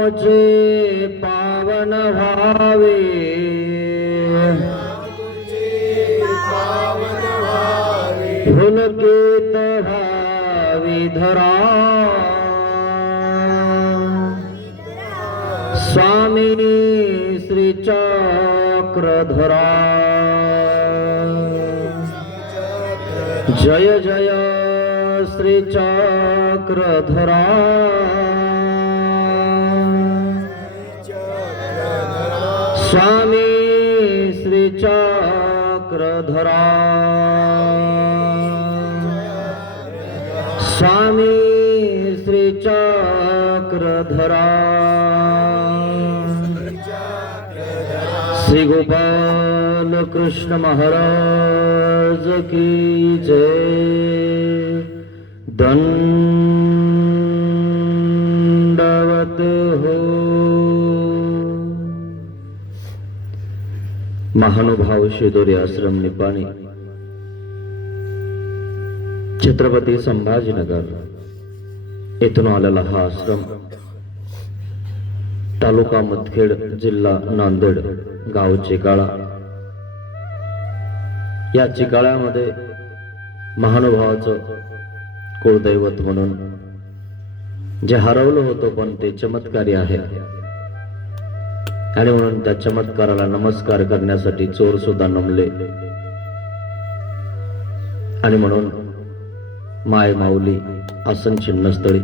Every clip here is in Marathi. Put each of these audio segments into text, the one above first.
नामोचे पावन व्हावे, पुलकित व्हावी धरा, स्वामी श्री चक्रधरा, जय जय श्री चक्रधरा, स्वामी श्री चक्रधरा, स्वामी श्री चक्रधरा, श्री गोपाल कृष्ण महाराज की जय। दंडवत हो। महानुभाव शिदोरी आश्रम निपाणी, छत्रपती संभाजीनगर येथून आलेला हा आश्रम तालुका मुदखेड, जिल्हा नांदेड, गाव चिकाळा। या चिकाळ्यामध्ये महानुभावाचं कुळदैवत म्हणून जे हरवलं होतं पण ते चमत्कारी आहे, आणि म्हणून त्या चमत्काराला नमस्कार करण्यासाठी चोर सुद्धा नमले, आणि म्हणून माय माऊली आसन चिन्हस्थळी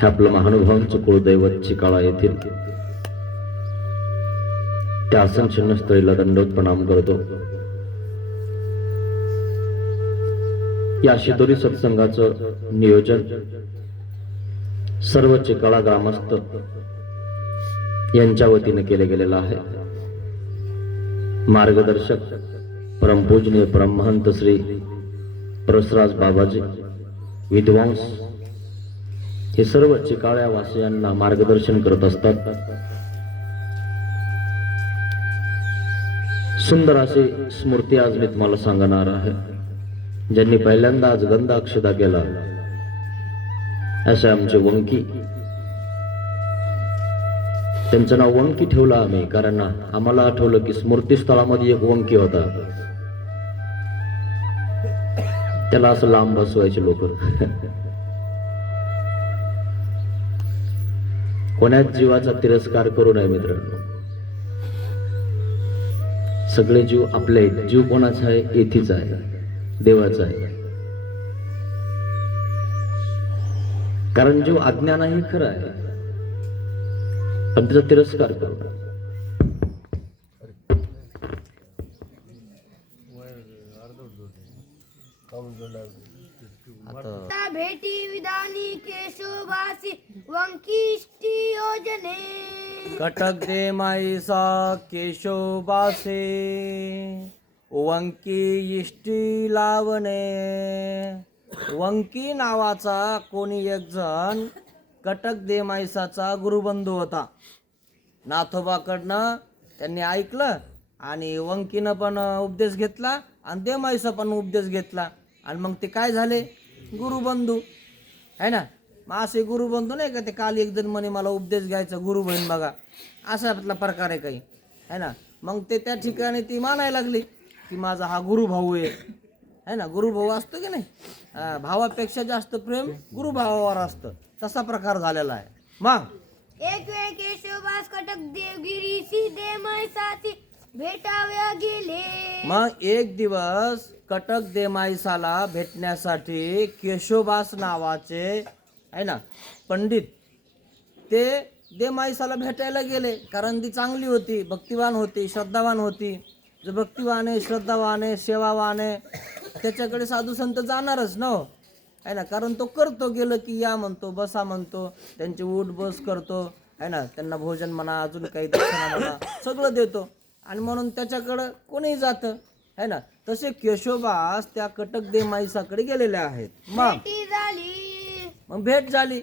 हे आपलं महानुभावांचं कुळदैवत चिकाळा येथील त्या आसन चिन्हस्थळीला दंडोत प्रणाम करतो। या शिदोरी सत्संगाचं नियोजन सर्व चिकाळा ग्रामस्थ यांच्या वतीने केले गेलेलं आहे। मार्गदर्शक परमपूजनीय परमहंत श्री परसराज बाबाजी विद्वांस हे सर्व चिकाळ्या वासियांना मार्गदर्शन करत असतात। सुंदर अशी स्मृती आज मी तुम्हाला सांगणार आहे। ज्यांनी पहिल्यांदा आज गंध अक्षता केला असे आमचे वंकी, त्यांचं नाव वंकी ठेवलं आम्ही, कारण आम्हाला आठवलं की स्मृतीस्थळामध्ये एक वंकी होता, त्याला असं लांब बसवायचे लोक। कोणाच जीवाचा तिरस्कार करू नये मित्रांनो, सगळे जीव आपले आहेत। जीव कोणाचा आहे? येथीच आहे, देवाचा आहे। कारण जीव अज्ञान आहे खरं आहे, पण त्याचा तिरस्कार करू नये। भेटी विधानी केशोभासी वंकिष्टी योजने, कटक दे माईसा केशोबासे वंकी इष्टी लावणे। वंकी नावाचा कोणी एक जण कटक दे माईसाचा गुरुबंधू होता। नाथोबाकडनं त्यांनी ऐकलं आणि वंकीनं पण उपदेश घेतला आणि दे माईसा पण उपदेश घेतला, आणि मग ते काय झाले? गुरुबंधू है ना। मग असे गुरुबंधू नाही का, ते काल एक जण म्हणे मला उपदेश घ्यायचा, गुरु बहीण बघा, असा प्रकार आहे काही है ना। मग ते त्या ठिकाणी ती मानायला लागली की माझा हा गुरुभाऊ आहे ना। गुरुभाऊ असतो की नाही, भावापेक्षा जास्त प्रेम गुरुभावावर असतं, तसा प्रकार झालेला आहे। मग एक वेळ केशोबास कटक देवगिरीसी दे मैसाची भेटाव्या गेले। मग एक दिवस कटक देमाईसाला भेटण्यासाठी केशोबास नावाचे आहे ना पंडित ते देमाईसाला भेटायला गेले, कारण ती चांगली होती, भक्तिवान होती, श्रद्धावान होती। जो भक्तिवान आहे, श्रद्धावान आहे, सेवावान आहे, त्याच्याकडे साधू संत जाणारच ना आहे ना, कारण तो करतो, गेलं की या म्हणतो, बसा म्हणतो, त्यांची उठ बस करतो आहे ना, त्यांना भोजन म्हणा, अजून काही दक्षिणा म्हणा, सगळं देतो, आणि म्हणून त्याच्याकडं कोणीही जातं है ना। तसे केशोबास त्या कटक देमाईसाकडे गेलेले आहेत। मग भेट झाली।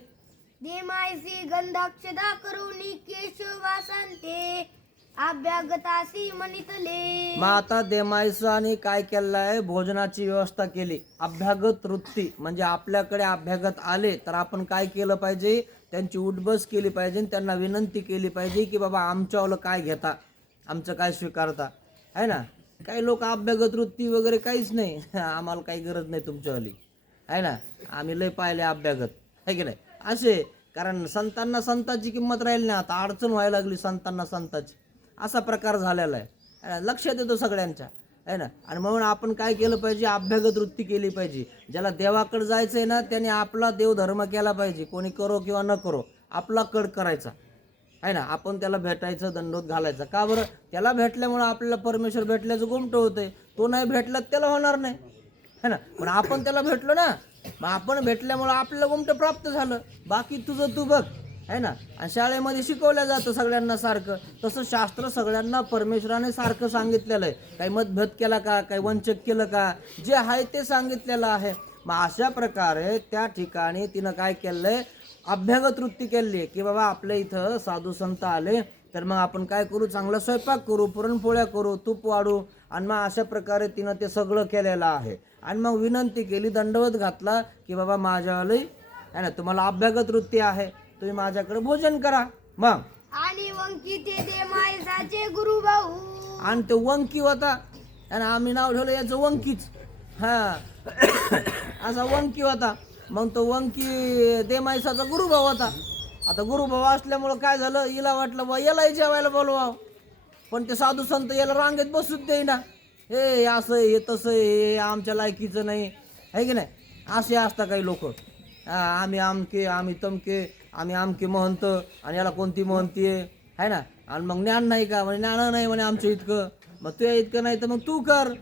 देमाईसी गंधाक्षदा करून केशोबास आणते अभ्यागतासी म्हणितले. मग आता देमाईसाने काय केलं आहे, भोजनाची व्यवस्था केली. अभ्यागत वृत्ती म्हणजे आपल्याकडे अभ्यागत आले तर आपण काय केलं पाहिजे, त्यांची उठबस केली पाहिजे, त्यांना विनंती केली पाहिजे की बाबा आमच्यावालं काय घेता, आमचं काय स्वीकारता, आहे ना. काही लोक अभ्यागत वृत्ती वगैरे काहीच नाही, आम्हाला काही गरज नाही तुमच्यावाली, आहे ना, आम्ही लय पाहिले अभ्यागत, आहे की नाही, असे. कारण संतांना संतांची किंमत राहील नाही, आता अडचण व्हायला लागली संतांना संतांची, असा प्रकार झालेला आहे. लक्षात येतो सगळ्यांच्या, आहे ना. आणि म्हणून आपण काय केलं पाहिजे, अभ्यागत वृत्ती केली पाहिजे. ज्याला देवाकडे जायचं आहे ना त्याने आपला देवधर्म केला पाहिजे, कोणी करो किंवा न करो, आपला कड करायचा, आहे ना. आपण त्याला भेटायचं, दंडोत घालायचा. का बरं, त्याला भेटल्यामुळं आपल्याला परमेश्वर भेटल्याचं गुमटं होतंय. तो नाही भेटला त्याला होणार नाही, है ना. पण आपण त्याला भेटलो ना, मग आपण भेटल्यामुळं आपल्याला गुमटं प्राप्त झालं. बाकी तुझं तू बघ, आहे ना. आणि शाळेमध्ये शिकवलं जातं सगळ्यांना सारखं, तसं शास्त्र सगळ्यांना परमेश्वराने सारखं सांगितलेलं आहे. काही मतभेद केला का, काही वंचक केलं का, जे आहे ते सांगितलेलं आहे. मग अशा प्रकारे त्या ठिकाणी तिनं काय केलंय, अभ्यागत वृत्ती केली की बाबा आपल्या इथं साधू संत आले तर मग आपण काय करू, चांगला स्वयंपाक करू, पुरणपोळ्या करू, तूप वाढू. आणि मग अशा प्रकारे तिनं ते सगळं केलेलं आहे. आणि मग विनंती केली, दंडवत घातला की बाबा माझ्यावाली, आहे ना, तुम्हाला अभ्यागत वृत्ती आहे, तुम्ही माझ्याकडे भोजन करा. मग आणि वंकी ते देमाईसाचे गुरु भाऊ. आणि ते वंकी होता, आणि आम्ही नाव ठेवलं याचं वंकीच, हा असा वंकी होता. मग तो वंकी देमाईसाचा गुरुभाऊ होता. आता गुरुभाऊ असल्यामुळं काय झालं, हिला वाटलं बा यालाही जेवायला बोलवावं, पण ते साधू संत याला रांगेत बसूच देईना. हे असं हे तसं हे आमच्या लायकीचं नाही, आहे की नाही. असे असतात काही लोक, आम्ही आमके, आम्ही तमके, आम्ही आमके महंत, आणि याला कोणती महंती आहे ना. आणि मग ज्ञान नाही का, म्हणजे ज्ञान नाही म्हणे आमच्या इतकं. मग तुझ्या इतकं नाही तर मग तू कर,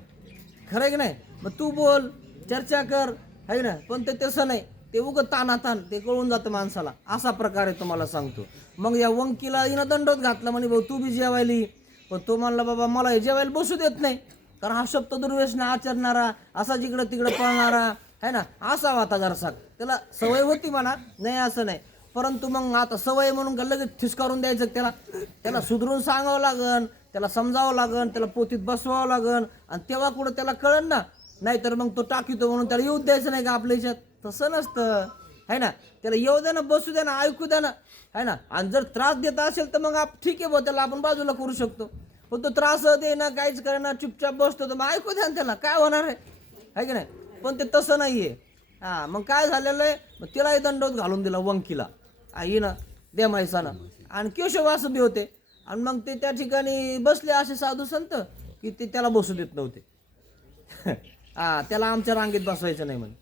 खरं आहे की नाही. मग तू बोल, चर्चा कर, आहे ना. पण ते तसं नाही, ते उगत तानातान ते कळून जातं माणसाला. असा प्रकारे तुम्हाला सांगतो. मग या वंकीला हिनं दंडोत घातला, म्हणे भाऊ तू बी जेवायली. पण तो म्हणला बाबा मला हे जेवायला बसू देत नाही, कारण हा शब्द दुर्व्यसन आचरणारा, असा जिकडं तिकडं पळणारा, आहे ना, असा होता जरासा. त्याला सवय होती म्हणा, नाही असं नाही. परंतु मग आता सवय म्हणून का लगेच ठिसकारून द्यायचं, त्याला सुधरून सांगावं लागन, त्याला समजावं लागन, त्याला पोतीत बसवावं लागन, आणि तेव्हा कुठं त्याला कळन ना. नाहीतर मग तो टाकीतो म्हणून त्याला येऊ द्यायचं नाही का आपल्या ह्याच्यात, तसं नसतं, आहे ना. त्याला येऊ द्या ना, बसू द्या ना, ऐकू द्या ना, आहे ना. आणि जर त्रास देत असेल तर मग ठीक आहे, त्याला आपण बाजूला करू शकतो. पण तो त्रास दे ना, काहीच करेना, चुपचाप बसतो, तर मग ऐकू द्या ना त्याला, काय होणार आहे की नाही. पण ते तसं नाही आहे. हां, मग काय झालेलं आहे, मग तिलाही दंडोत घालून दिला वंकीला, हिनं देमाईसानं. आणि केशववास बी होते. आणि मग ते त्या ठिकाणी बसले असे साधू संत की ते त्याला बसू देत नव्हते. हां, त्याला आमच्या रांगेत बसवायचं नाही म्हणे,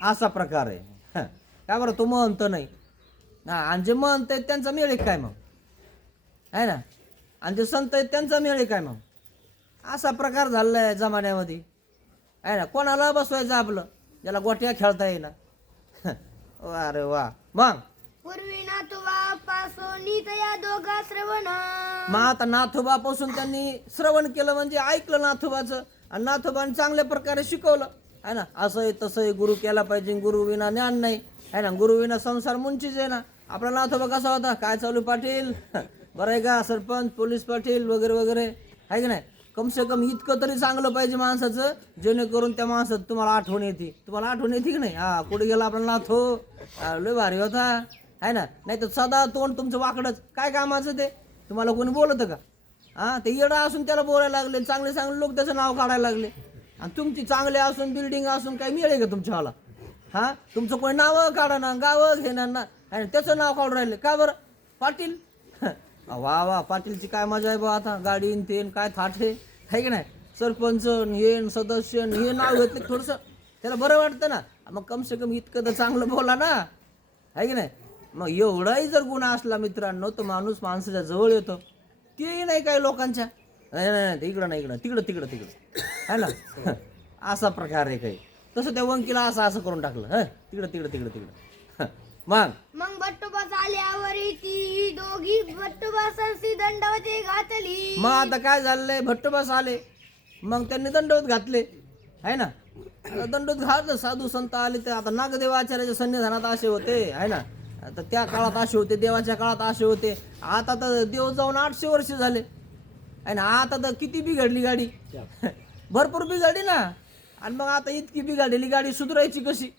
असा प्रकार आहे. काय बरं, तो महंत नाही. हां, आणि जे महंत आहेत त्यांचा मेळ आहे काय मग, आहे ना. आणि जे संत आहेत त्यांचा मेळ आहे काय मग, असा प्रकार झालेला आहे जमान्यामध्ये, आहे ना. कोणाला बसवायचं आपलं, ज्याला गोट्या खेळता येईना. अरे वा. मग पूर्वी नाथोबापासून या दोघा श्रवण. मग आता नाथोबापासून त्यांनी श्रवण केलं म्हणजे ऐकलं नाथोबाचं, आणि नाथोबाने चांगल्या प्रकारे शिकवलं, आहे ना. असं आहे तसं आहे, गुरु केला पाहिजे, गुरु विना ज्ञान नाही, आहे ना. गुरु विना संसार मुंचीच आहे ना. आपला नाथोबा कसा होता, काय चालू पाटील, बरं आहे का, सरपंच, पोलीस पाटील वगैरे वगैरे, आहे की नाही. कमसे कम इतकं तरी चांगलं पाहिजे माणसाचं, जेणेकरून त्या माणसात तुम्हाला आठवण येते. तुम्हाला आठवण येते की नाही, हा कुठे गेला आपला नाथो, लय भारी होता, आहे ना. नाही तर सदा तोंड तुमचं वाकडच, काय कामाचं ते, तुम्हाला कोणी बोलतं का. हां, ते येडा असून त्याला बोलायला लागले, चांगले चांगले लोक त्याचं नाव काढायला लागले. आणि तुमची चांगले असून बिल्डिंग असून काही मिळेल का तुमच्यावाला. हां, तुमचं कोणी नावं काढा ना, गावं घेणार ना, आणि त्याचं नाव काढून राहिले. का बरं, पाटील. वा वा, पाटीलची काय मजा आहे बा. आता गाडीन तेन काय थाटे, आहे की नाही. सरपंच हे सदस्य हे नाव घेतले थोडंसं त्याला बरं वाटतं ना. मग कमसे कम इतकं तर चांगलं बोला ना, आहे की नाही. मग एवढाही जर गुन्हा असला मित्रांनो, तर माणूस माणसाच्या जवळ येतो. तेही नाही काही लोकांच्या, नाही नाही इकडं नाही, इकडं तिकडं तिकडं तिकडं, आहे ना. असा प्रकार आहे काही. तसं त्या वंकीला असं करून टाकलं, तिकडं तिकडं तिकडं तिकडं. मग भट्टोबास आल्यावर ती दोघी भट्टोबासांची दंडवती घातली. मग आता काय झालंय, भट्टोबास आले, मग त्यांनी दंडवत घातले, आहे ना. दंडवत घातलं, साधू संत आले. ते आता नागदेव आचार्याच्या सन्निधानात असे होते, आहे ना. आता त्या काळात असे होते, देवाच्या काळात असे होते. आता तर देव जाऊन 800 वर्ष झाले, आहे ना. आता तर किती बिघडली गाडी भरपूर बिघडली ना. आणि मग आता इतकी बिघडलेली गाडी सुधारायची कशी?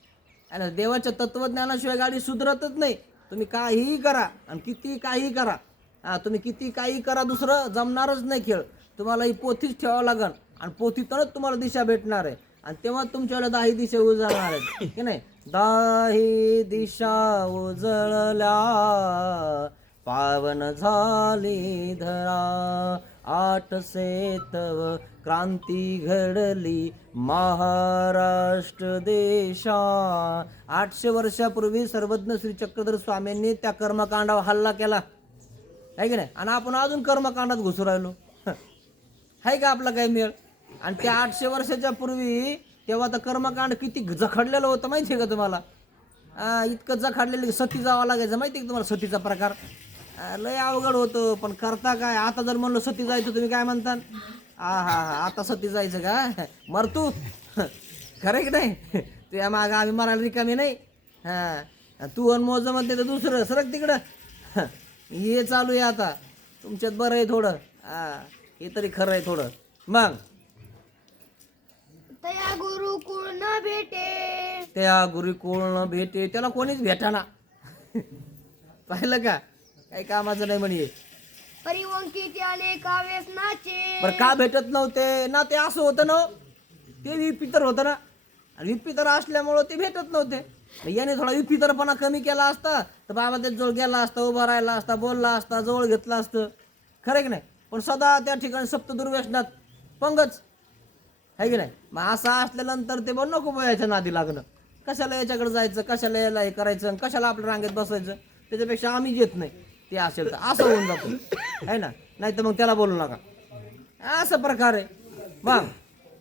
आहे ना. देवाच्या तत्वज्ञानाशिवाय गाडी सुधारतच नाही. तुम्ही काहीही करा आणि किती काही करा, तुम्ही किती काही करा, दुसरं जमणारच नाही खेळ. तुम्हाला ही पोथीच ठेवावं लागेल आणि पोथीतूनच तुम्हाला दिशा भेटणार आहे. आणि तेव्हा तुमच्याकडे 10 दिशा उजळणार आहेत की नाही. 10 दिशा उजळल्या पावन झाली धरा, 8 सेतव क्रांती घडली महाराष्ट्र देशा. 800 वर्षापूर्वी सर्वज्ञ श्री चक्रधर स्वामींनी त्या कर्मकांडावर हल्ला केला आहे की नाही. आणि आपण अजून कर्मकांडात घुसू राहिलो. आहे का आपला काही मेळ? आणि त्या 800 वर्षाच्या पूर्वी तेव्हा तर कर्मकांड किती जखडलेलं होतं माहिती आहे का तुम्हाला? इतकं जखडलेलं सती जावं लागायचं माहिती आहे का तुम्हाला? सतीचा प्रकार लय अवघड होतं. पण करता काय? आता जर म्हणलं सती जायचं तुम्ही काय म्हणता? आता सती जायचं का? मर तू खरं की नाही? तुझ्या मागं आम्ही मरायला रिकामी नाही. तू अनमोज म्हणते तर दुसरं सरक तिकडं. हे चालू आहे आता तुमच्यात. बरं आहे थोडं, हे तरी खरं आहे थोडं. मग तया गुरुकुळ न भेटे, त्या गुरुकुळ न भेटे, त्याला कोणीच भेटाना. पाहिलं का? काही कामाचं नाही म्हणे. परिवंकी त्याने काव्यसनाचे. बरं का भेटत नव्हते ना? ते असं होतं ना, ते विपितर होतं ना. आणि विपितर असल्यामुळं ते भेटत नव्हते. याने थोडा विपितरपणा कमी केला असता तर बाबा त्या जवळ गेला असता, उभा राहिला असता, बोलला असता, जवळ घेतला असतं. खरं की नाही? पण सदा त्या ठिकाणी सप्तदुर्व्यसनात पंगच आहे की नाही. मग असं असल्यानंतर ते पण नको याच्या नादी लागणं. कशाला याच्याकडे जायचं, कशाला याला हे करायचं, कशाला आपल्या रांगेत बसायचं. त्याच्यापेक्षा आम्ही येत नाही ते असेल तर असं होऊन जातो आहे ना. नाही तर मग त्याला बोलू नका, असं प्रकार आहे. मग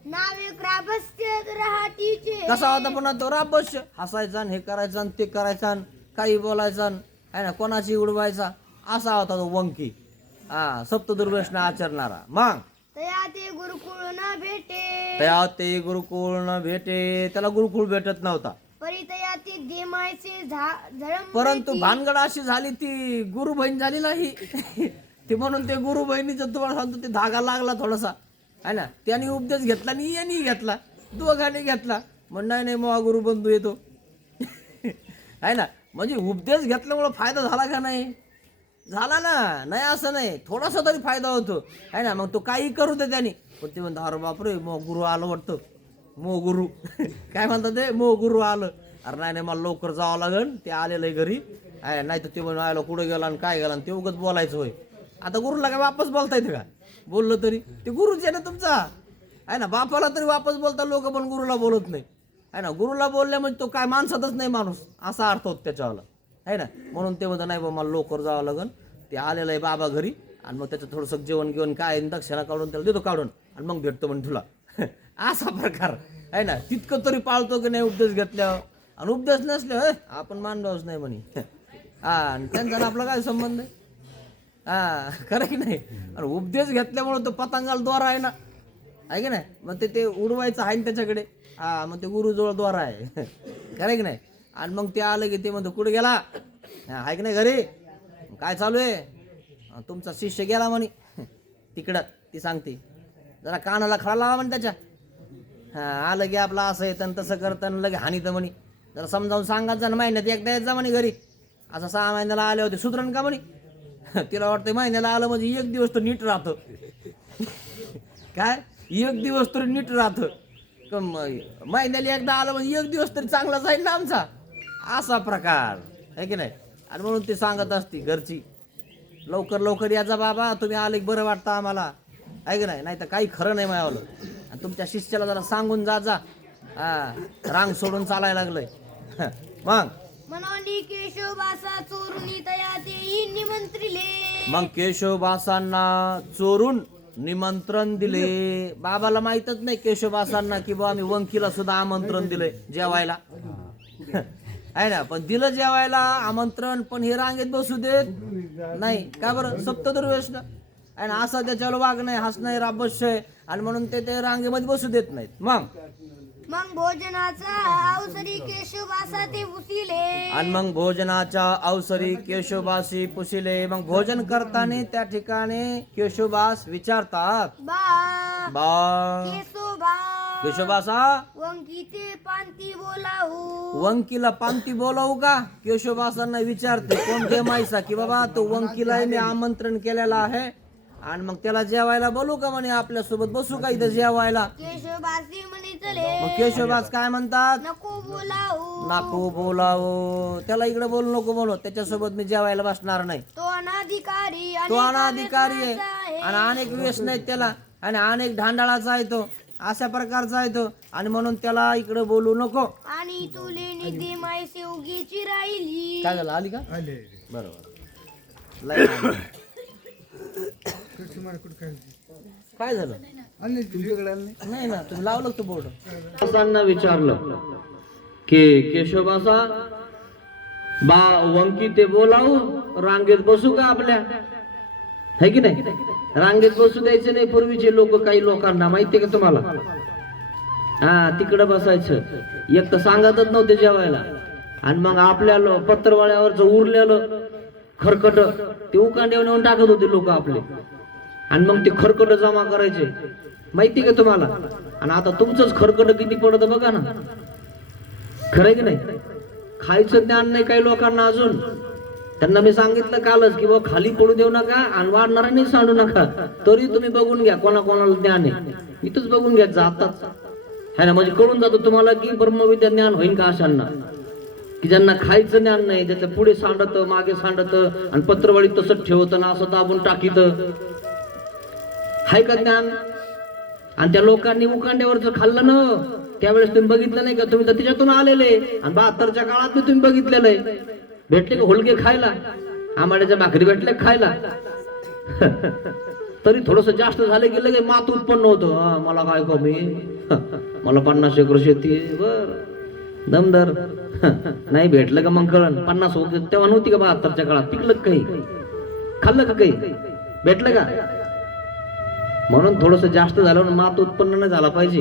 नाविक राबस्य रहाटीचे. कसा होता पुन्हा तो? राबस्य, हसायचा हे करायचा आणि ते करायचा, काही बोलायचा आहे ना, कोणाची उडवायचा, असा होता तो वंकी. सप्तदुर्व्यसन आचरणारा. मग तया ते गुरुकुळ न भेटे, त्या ते गुरुकुळ न भेटे, त्याला गुरुकुळ भेटत नव्हता. परितया ते देमायचे झळम. परंतु भानगड अशी झाली, ती गुरु बहीण झाली नाही. ते म्हणून ते गुरु बहिणीचं तुम्हाला सांगतो, ते धागा लागला थोडासा आहे ना. त्याने उपदेश घेतला आणि यांनी घेतला, दोघांनी घेतला. म्हण नाही नाही मग गुरु बंधू येतो आहे ना. म्हणजे उपदेश घेतल्यामुळं फायदा झाला का नाही? झाला ना. नाही असं नाही, थोडासा तरी फायदा होतो आहे ना. मग तो काही करू दे त्याने. पण ते म्हणतो अरे बापरे मग गुरु आलं वाटतं, मो गुरु काय म्हणतात ते, मो गुरु आलं. अरे नाही नाही मला लवकर जावं लागेल, ते आलेलं आहे घरी आहे. नाही तर ते म्हणून आलो कुठं गेला आणि काय गेला आणि ते उगत बोलायचं होय. आता गुरुला काय वापस बोलता येतं का? बोललं तरी ते गुरुच आहे ना तुमचा आहे ना. बापाला तरी वापस बोलता लोक, पण गुरुला बोलत नाही आहे ना. गुरुला बोलल्या म्हणजे तो काय माणसातच नाही माणूस, असा अर्थ होत त्याच्यावाला आहे ना. म्हणून ते म्हणतं नाही बाबा मला लवकर जावं लागेल, ते आलेलं आहे बाबा घरी. आणि मग त्याचं थोडंसं जेवण घेऊन काय दक्षिणा काढून त्याला देतो काढून, आणि मग भेटतो म्हणे तुला. असा प्रकार आहे ना. तितकं तरी पाळतो की नाही उपदेश घेतल्यावर. आणि उपदेश नसले आपण मानवाच नाही म्हणे. आणि त्यांचा आपला काय संबंध आहे? खरं की नाही. आणि उपदेश घेतल्यामुळे तो पतंगाला द्वारा आहे ना, आहे की नाही. मग ते उडवायचं आहे ना त्याच्याकडे. मग ते गुरुजवळ द्वारा आहे. खरं की नाही. आणि मग ते आलं की ते म्हणतो कुठे गेला, आहे की नाही घरी, काय चालू आहे? तुमचा शिष्य गेला म्हणे तिकडं. ती सांगते जरा कानाला खडा लावा म्हणे त्याच्या. आलं की आपलं असं येतं तसं करतं लगे हानीतं म्हणे. जरा समजावून सांगायचं ना, महिन्यात एकदा येत जा म्हणे घरी. असं 6 महिन्याला आले होते, सुधरण का म्हणे. तिला वाटतं महिन्याला आलं म्हणजे 1 दिवस तर नीट राहतं. काय 1 दिवस तरी नीट राहतं. महिन्याला एकदा आलं म्हणजे 1 दिवस तरी चांगला जाईल ना आमचा, असा प्रकार आहे की नाही. आणि म्हणून ते सांगत असते घरची, लवकर लवकर याचा बाबा, तुम्ही आले की बरं वाटतं आम्हाला, आहे की नाही. नाही तर काही खरं नाही मायावलं. आणि तुमच्या शिष्याला जरा सांगून जा जा, रांग सोडून चालायला लागलंय. मग मनोनी केशवबासा चोरुनी तया ते निमंत्रिले. मग केशवबासांना चोरून निमंत्रण दिले. बाबाला माहीतच नाही केशवबासांना की बा आम्ही वंकीला सुद्धा आमंत्रण दिलंय जेवायला, आहे ना. पण दिलं जेवायला आमंत्रण, पण हे रांगेत बसू देत नाही. का बरं? सप्तदुर्व्यसन आहे ना. असं त्याच्यावर वाग नाही, हसणं राबस्य आहे. आणि म्हणून ते रांगेमध्ये बसू देत नाहीत. मग मग भोजनाचा अवसरी केशवासा ते पुसिले. आणि मग भोजनाच्या अवसरी केशोबाशी पुसिले. मग भोजन करताना त्या ठिकाणी केशोबास विचारतात, बा केशोबा केशोबासा वंकीते पांती बोलावू. वंकीला पांती बोलावू का? केशोबासांना विचारते. कोण देमाईसा की बाबा तो वंकीला मी आमंत्रण केलेलं आहे आणि मग त्याला जेवायला बोलू का म्हणे, आपल्या सोबत बसू का इथं जेवायला? केशवबासी म्हणे चले. मग केशोबास काय म्हणतात? नको बोलावू. नको बोलावं, त्याला इकडे बोलू नको बोलू, त्याच्यासोबत मी जेवायला बसणार नाही. तो अनाधिकारी तो अनाधिकारी आहे आणि अनेक व्यसन आहेत त्याला आणि अनेक ढांडाळाचा आहे तो, अशा प्रकारचा आहे तो आणि म्हणून त्याला इकडे बोलू नको. आणि तुले निधी माय शेवगीची राहिली. काय झालं? आली का? बरोबर. लय छान. काय झालं? नाही ना, तुम्ही लावलं तो बोर्ड. केशोबासांना विचारलं की केशोबासा बा वंकी ते बोलावू, रांगेत बसू का आपल्या? है की नाही? रांगेत बसू द्यायचे नाही पूर्वीचे लोक, काही लोकांना माहितीये का तुम्हाला? हा, तिकडे बसायचं. एक तर सांगतच नव्हते जेवायला आणि मग आपल्या पत्रवाळ्यावरच उरलेलं खरकट ते उकांड्यावर नेऊन टाकत होते लोक आपले आणि मग ते खरकट जमा करायचे, माहिती का तुम्हाला? आणि आता तुमचंच खरकट किती पडत बघा ना, खरंय की नाही? खायचं ज्ञान नाही काही लोकांना अजून. त्यांना मी सांगितलं कालच की बाबा खाली पडू देऊ नका आणि वाढणारा नाही सांडू नका. तरी तुम्ही बघून घ्या कोणाकोणाला ज्ञान आहे, इथंच बघून घ्या जातात है ना, म्हणजे कळून जातं तुम्हाला की ब्रह्मविद्या ज्ञान होईल का अशांना की ज्यांना खायचं ज्ञान नाही, त्याच्या पुढे सांडत मागे सांडत आणि पत्रवळीत तसंच ठेवत ना असं दाबून टाकीत. हाय का ज्ञान? आणि त्या लोकांनी उकांड्यावरच खाल्लं ना, त्यावेळेस तुम्ही बघितलं नाही का? तुम्ही तर त्याच्यातून आलेले आणि 72च्या काळात तुम्ही बघितलेलं आहे. भेटले का होलगे खायला? आंबाड्याच्या भाकरी भेटले खायला? तरी थोडस जास्त झालं की लगे मात उत्पन्न होतं. मला काय कमी, मला 50 एकर शेती आहे, बर दमदार. नाही भेटलं का मग कळण. 50 होते तेव्हा नव्हती का 72च्या काळात? पिकलं काही? खाल्लं का काही? भेटलं का? म्हणून थोडस जास्त झालं मात उत्पन्न नाही झाला पाहिजे,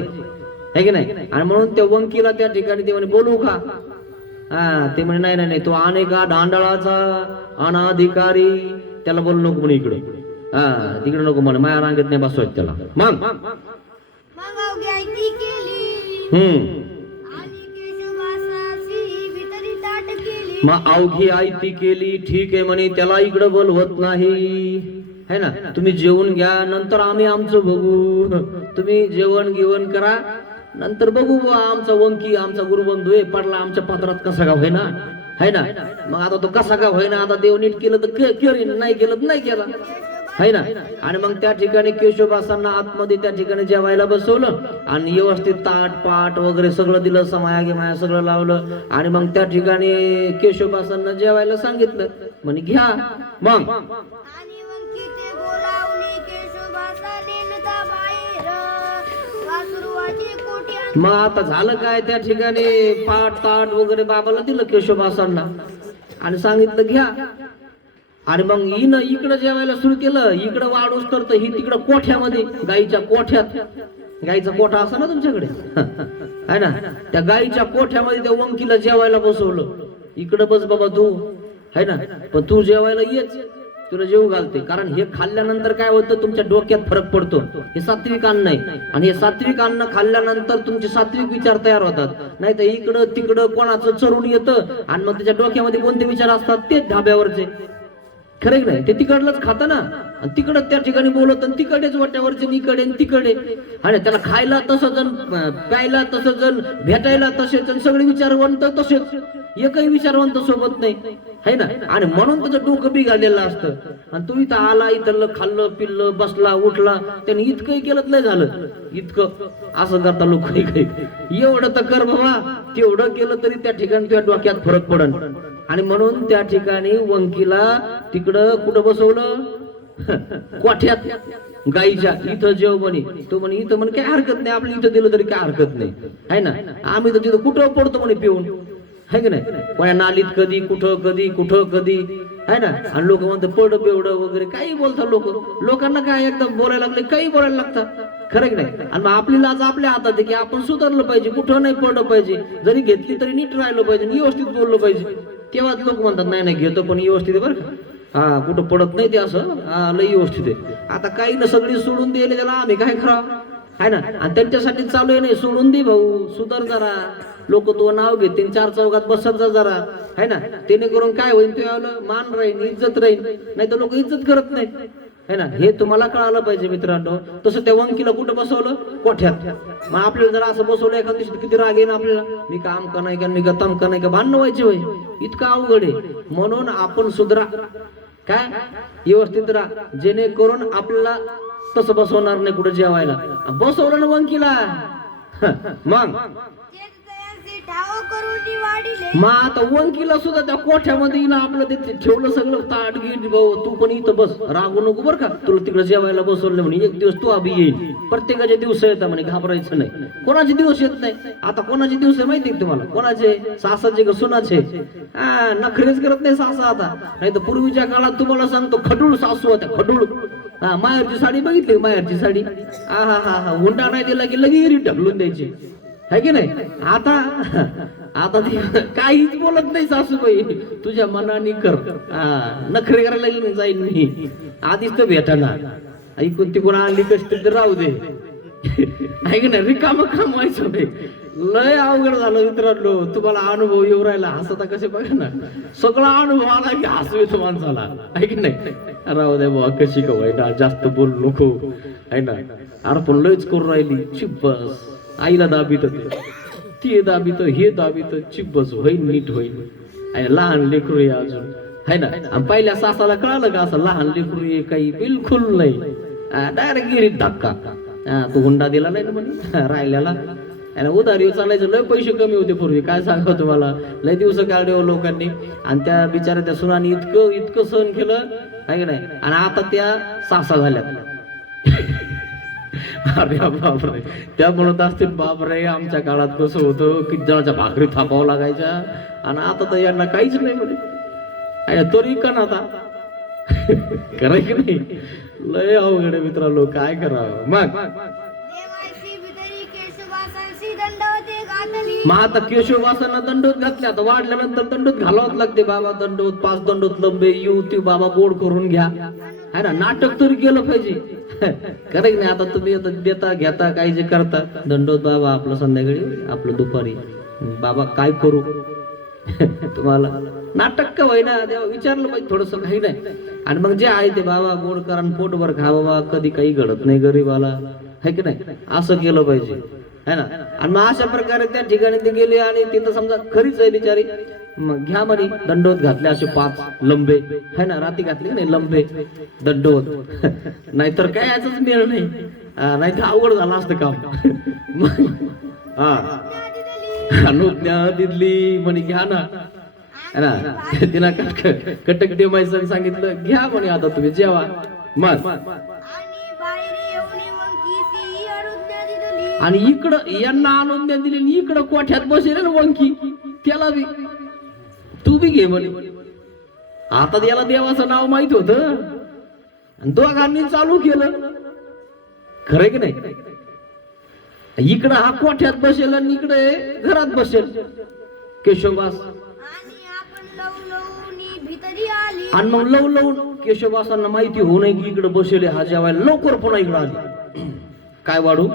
है की नाही? आणि म्हणून त्या वंकीला त्या ठिकाणी ते म्हणे बोलू का? हा, ते म्हणे नाही नाही नाही, तो अनेका ढांडाळाचा अनाधिकारी, त्याला बोलू नको म्हणे इकडे. हा, तिकडे नको म्हणे, माया रांगेत नाही बसवायचं त्याला. मग अवघी आयती केली. आणि केशवासाची भीतरी ताट केली. मग अवघी आयती केली, ठीक आहे म्हणे, त्याला इकडे बोलवत नाही, है ना? तुम्ही जेवून घ्या, नंतर आम्ही आमचं बघू. तुम्ही जेवण घेवण करा, नंतर बघू. आमचा वंकी आमचा गुरुबंधू आहे, पडला आमच्या पात्रात कसा का होईना, है ना? मग आता तो कसा का होईना, आता देव नीट केलं तर केलं, नाही केलं तर नाही केला, है ना? आणि मग त्या ठिकाणी केशोबासांना आतमध्ये त्या ठिकाणी जेवायला बसवलं आणि व्यवस्थित ताट पाट वगैरे सगळं दिलं, समाया गिमाया सगळं लावलं आणि मग त्या ठिकाणी केशोबासांना जेवायला सांगितलं. म्हणे घ्या. मग आणि वंकी ते बोलावणी केशवासा नेमता बाहेर. वासुरुवाची कोटी आणि मग आता झालं काय, त्या ठिकाणी पाट ताट वगैरे बाबाला दिलं केशोबासांना आणि सांगितलं घ्या. आणि मग हिनं इकडं जेवायला सुरू केलं. इकडं वाढूस तर ही तिकडं कोठ्यामध्ये, गाईच्या कोठ्यात, गाईचा कोठा असा ना तुमच्याकडे, है ना? त्या गाईच्या कोठ्यामध्ये त्या वंकीला जेवायला बसवलं. इकडं बस बाबा तू, है ना? पण तू जेवायला येच, तुला जेवू घालते. कारण हे खाल्ल्यानंतर काय होतं, तुमच्या डोक्यात फरक पडतो. हे सात्विक अन्न आहे आणि हे सात्विक अन्न खाल्ल्यानंतर तुमचे सात्विक विचार तयार होतात. नाही तर इकडं तिकडं कोणाचं चरून येतं आणि मग त्याच्या डोक्यामध्ये कोणते विचार असतात तेच ढाब्यावरचे, खरे नाही? ते तिकडलंच खातं ना, आणि तिकडं त्या ठिकाणी बोलत आणि तिकडेच वाट्यावरचे, इकडे तिकडे, आणि त्याला खायला तसंच, प्यायला तसंच, भेटायला तसेच, सगळे विचारवंत तसेच, एकही विचारवंत सोबत नाही, है ना? आणि म्हणून त्याचं डोकं बिघडलेलं असतं. आणि तू इथं आला, इथलं खाल्लं पिल्लं, बसला उठला, त्याने इतकंही केलं नाही झालं. इतकं असं करता लोक, एवढं तर कर बाबा, तेवढं केलं तरी त्या ठिकाणी तुझ्या डोक्यात फरक पडन. आणि म्हणून त्या ठिकाणी वंकीला तिकडं कुठं बसवलं, कोठ्यात गाईच्या. इथं जेव म्हणे. तो म्हणे इथं म्हणे काय हरकत नाही, आपल्या इथं दिलं तरी काय हरकत नाही, है ना? आम्ही तर तिथं कुठं पडतो म्हणे पिऊन, है की नाही? कोणा नालीत कधी कुठं कधी, है ना? आणि लोक म्हणतात पड बेवड वगैरे काही बोलतात लोक. लोकांना काय एकदम बोलायला लागले, काही बोलायला लागतात. खरं की नाही? आणि मग आपली लाज आपल्या हातात आहे की आपण सुधारलं पाहिजे, कुठं नाही पडलं पाहिजे, जरी घेतली तरी नीट राहिलं पाहिजे, व्यवस्थित बोललं पाहिजे. तेव्हाच लोक म्हणतात नाही नाही घेतो पण व्यवस्थित आहे बरं का, हा कुठं पडत नाही ते असं, हा लई व्यवस्थित आहे. आता काही ना सगळी सोडून दिले त्याला आम्ही काय करावं आहे ना. आणि त्यांच्यासाठी चालू आहे नाही, सोडून दे भाऊ, सुधार जरा, लोक तो नाव घेतील, चार चौकात बसत जा जरा है ना, त्याने करून काय होईल, ते मान राहील, इज्जत राहील, नाही तर लोक इज्जत करत नाहीत है ना. हे तुम्हाला कळालं पाहिजे मित्रांनो. तसं त्या वंकीला कुठं बसवलं, कोठ्यात. मग आपल्याला जर असं बसवलं एखाद्या दिवशी किती राग येईल आपल्याला, मी काम का नाही का, मी का तम का नाही का, भांडण व्हायचे होय, इतकं अवघड आहे. म्हणून आपण सुधरा, काय व्यवस्थित राहा, जेणेकरून आपल्याला तसं बसवणार नाही कुठं जेवायला. बसवलं ना वंकीला मग ठाव करून वाढिले. मग आता वंकीला सुद्धा त्या कोठ्यामध्ये ना आपलं ते ठेवलं सगळं ताट गीट, भाऊ तू पण इथं बस, रागू नको बरं का, तुला तिकडे जेवायला बसवलं म्हणे, एक दिवस तू अभि येईल. प्रत्येकाचे दिवस येतात म्हणे, घाबरायचं नाही. कोणाचे दिवस येत नाही. आता कोणाचे दिवस आहे माहिती तुम्हाला, कोणाचे, सासाचे का सुनाचे. नखरेच करत नाही सासा आता, नाही तर पूर्वीच्या काळात तुम्हाला सांगतो खडूळ सासू होत्या, खडूळ. माहेरची साडी बघितली, माहेरची साडी, हा हा हा हा, हुंडा नाही दिला की लगेच ढकलून द्यायची है की नाही. आता आता काहीच बोलत नाही सासूबाई, तुझ्या मनाने कर, नखरे करायला जाईन मी, आधीच तर भेटाना, ऐकून तिकून आणली कशी तर राहू दे ऐक ना, रिकाम काम व्हायचं. लय अवघड झालं मित्रांनो. तुम्हाला अनुभव येऊ राहिला, हसता कसे बघा ना, सगळा अनुभव आला की हसू येतो माणसाला, ऐक नाही. राहू दे बाबा, कशी का वाईट, जास्त बोलू नको आहे ना. अरे पण लयच करून राहिली, चिप बस, आईला दाबीत, ते दाबीत, हे दाबीत, चिप बस, होईल नीट होईल. लहान लेकरू आहे अजून है ना. आणि पहिल्या सासाला कळालं का असं लहान लेकरू आहे, काही बिलकुल नाही, डायरेक्ट गिरीत धक्का. तू हुंडा दिला नाही ना म्हणे राहिल्याला, उधारी चालायचं. लय पैसे कमी होते पूर्वी, काय सांगा तुम्हाला, लय दिवस काढले हो लोकांनी. आणि त्या बिचाऱ्या त्या सुनानी इतकं इतकं सहन केलं आहे की नाही. आणि आता त्या सासा झाल्यात. अरे बापरे, त्या म्हणत असतील बापरे आमच्या काळात कसं होतं, किती जणांच्या भाकरी थापावं लागायच्या, आणि आता तर यांना काहीच नाही म्हणे, तरी का ना आता कराय की नाही. लय अवघड मित्रांनो, काय करावं. मग मग आता केशववासांना दंडोत घातले, आता वाढल्यानंतर दंडोत घालावंच लागते बाबा. दंडोत 5 दंडोत लंबे येऊ ती बाबा, गोड करून घ्या है ना. नाटक तरी केलं पाहिजे खरं की नाही. आता तुम्ही आता देता घेता काही जे करता, दंडोत बाबा आपलं संध्याकाळी, आपलं दुपारी, बाबा काय करू तुम्हाला नाटक का होईना, देवा विचारलं पाहिजे थोडस, काही नाही. आणि मग जे आहे ते बाबा गोड करा, पोटभर खा बाबा, कधी काही घडत नाही गरीबाला है की नाही, असं केलं पाहिजे है ना. आणि मग अशा प्रकारे त्या ठिकाणी ते गेले, आणि तिथं समजा खरीच आहे बिचारी, मग घ्या म्हणे दंडोत घातले असे 5 लंबे है ना. रात्री घातले नाही लंबे दंडोत, नाहीतर काय याच मेळ नाही, नाहीतर अवघड झालं असतं काम. अनुज्ञा दिली म्हणे घ्या ना, तिला कटक देवायचं सांगितलं, घ्या म्हणे आता तुम्ही जेवा. मग आणि इकडं यांना अनुज्ञा दिली, इकडं कोठ्यात बसेल ना वंकी, त्याला बी तू बी घे म्हणे. आता त्याला देवाचं नाव माहित होत, दोघांनी चालू केलं, खरं की नाही. इकडं हा कोठ्यात बसेल आणि इकडे घरात बसेल केशववास. आणि मग लव लवून केशववासांना माहिती होऊ नये की इकडे बसेल हा जेवायला, लवकर पुन्हा इकडे आली. काय वाढू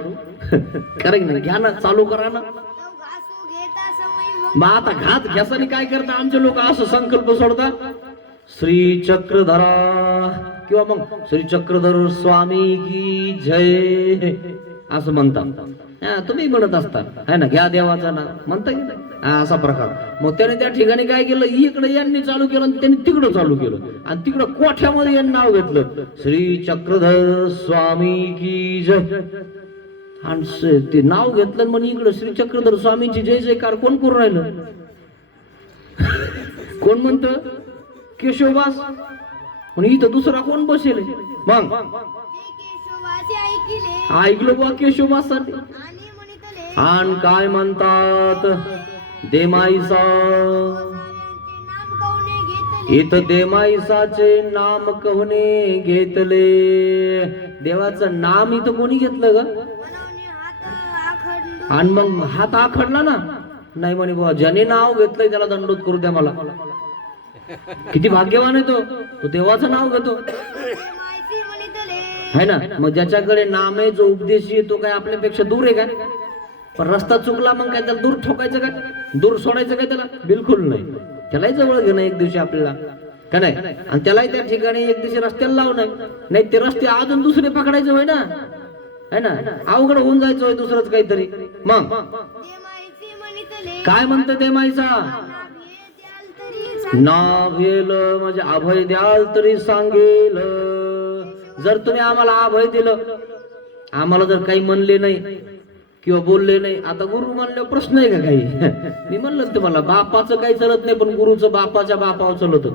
खरं नाही, घ्या ना, चालू करा ना. मग आता घात घ्यासाने काय करता आमचे लोक, असं संकल्प सोडतात, श्री चक्रधरा किंवा मग श्री चक्रधर स्वामी की जय असं म्हणतात. तुम्ही म्हणत असता है ना, घ्या देवाचं नाव म्हणता की नाही, असा प्रकार. मग त्याने त्या ठिकाणी काय केलं, इकडे यांनी चालू केलं आणि त्यांनी तिकडं चालू केलं, आणि तिकडं कोठ्यामध्ये यांनी नाव घेतलं, श्री चक्रधर स्वामी की जय. आणि ते नाव घेतलं म्हणजे इकडं श्री चक्रधर स्वामींची जय जयकार कोण करून राहिलं, कोण म्हणत, केशववास. म्हणजे इथं दुसरा कोण बसेल. मग ऐकलं बा केशववासाने. आणि काय म्हणतात, देमाईसा इथं देमाईसाचे नाम कहूने घेतले. देवाचं नाम इथं कोणी घेतलं ग? मनवणे हात आखंड आणि मग हात आखडला ना, नाही म्हणे बुवा ज्याने नाव घेतलंय त्याला दंडोत करू द्या मला. किती भाग्यवान आहे तो, तो देवाचं नाव घेतो माहिती म्हणितले. है ना. मग ज्याच्याकडे नाम आहे, जो उपदेशी आहे, तो काय आपल्यापेक्षा दूर आहे काय? पण रस्ता चुकला मग काय त्याला दूर ठोकायचं काय, दूर सोडायचं काय त्याला? बिलकुल नाही. त्यालाही जवळ घेणं एक दिवशी आपल्याला, का नाही? आणि त्यालाही त्या ठिकाणी एक दिवशी रस्त्याला लावणं, नाही ते रस्ते अजून दुसरे पकडायचे होय ना, है ना, अवघड होऊन जायचं होय दुसरंच काहीतरी. मग ते माहिती म्हणितले. काय म्हणतं ते माईचा? नाभे द्याल तरी ना भेल म्हणजे अभय द्याल तरी सांगेल. जर तुम्ही आम्हाला अभय दिलं, आम्हाला जर काही म्हणले नाही किंवा बोलले नाही, आता गुरु म्हणल्यावर प्रश्न आहे का काही? मी म्हणलं तुम्हाला बापाचं काही चालत नाही, पण गुरुचं बापाच्या बापावर चालत.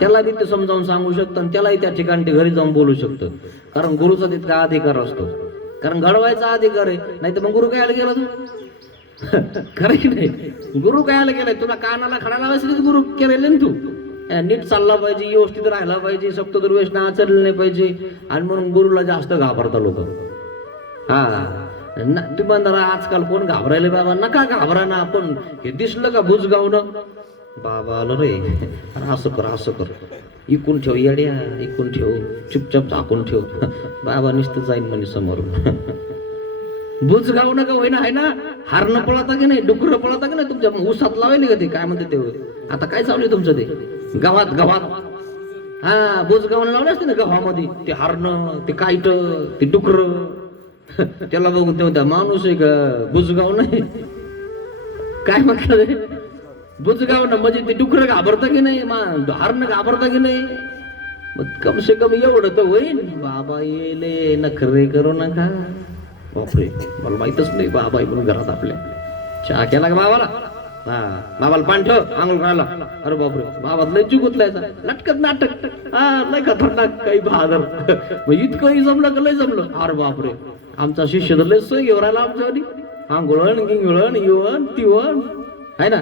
त्याला बी ते समजावून सांगू शकतं आणि त्यालाही त्या ठिकाणी ते घरी जाऊन बोलू शकतं, कारण गुरुचा तितका अधिकार असतो, कारण घडवायचा अधिकार आहे. नाही तर मग गुरु काय गेला तू? खरं की नाही? गुरु काय गेलाय? तुला कानाला खडा लावायचं गुरु केलेले ना तू. नीट चालला पाहिजे, व्यवस्थित राहायला पाहिजे, सप्तदुर्वेश आचरले नाही पाहिजे, आणि म्हणून गुरुला जास्त घाबरता लोक. तुम्ही म्हणता आजकाल कोण घाबरायले बाबा? नका घाबरा ना. आपण हे दिसलं का बुजगावनं, बाबा आलं रे, असं कर असं कर, इकून ठेव येड्या, इकून ठेव, चुपचाप झाकून ठेव, बाबा नुसतं जाईन म्हणे समोरून. बुजगाव नका होईना, आहे ना. हारणं पळता की नाही, डुकर पळता की नाही, तुमच्या ऊसात लावायले का ते? काय म्हणते ते आता काय चालू आहे तुमचं ते गावात? हा बुजगावनं लावलं असते ना गव्हामध्ये, ते हारणं, ते काईट, ते डुकर. त्याला बघून तेव्हा माणूस आहे का? बुजगाव नाही. काय म्हटलं रे? बुजगाव ना म्हणजे ते डुकर घाबरता की नाही, हारणं घाबरता की नाही? मग कम से कम एवढं तर होईल. बाबा येले नखरे करू नका. बापरे, मला माहितच नाही बाबा म्हणून घरात आपल्या. चहा केला का बाबाला? हा, बाबाला पाणी ठेव, आंघोळ करायला. अरे बापरे, बाबा लय चुकतलायचा, लटकत नाटक, लय खतरनाक काही बहादर. मग इतकंही जमलं का? लय जमलं. अरे बापरे, आमचा शिष्य तर लय सोय घेऊन राहिला आमच्यावाली. आंघोळण गिंगळण येवण तिवण, आहे ना.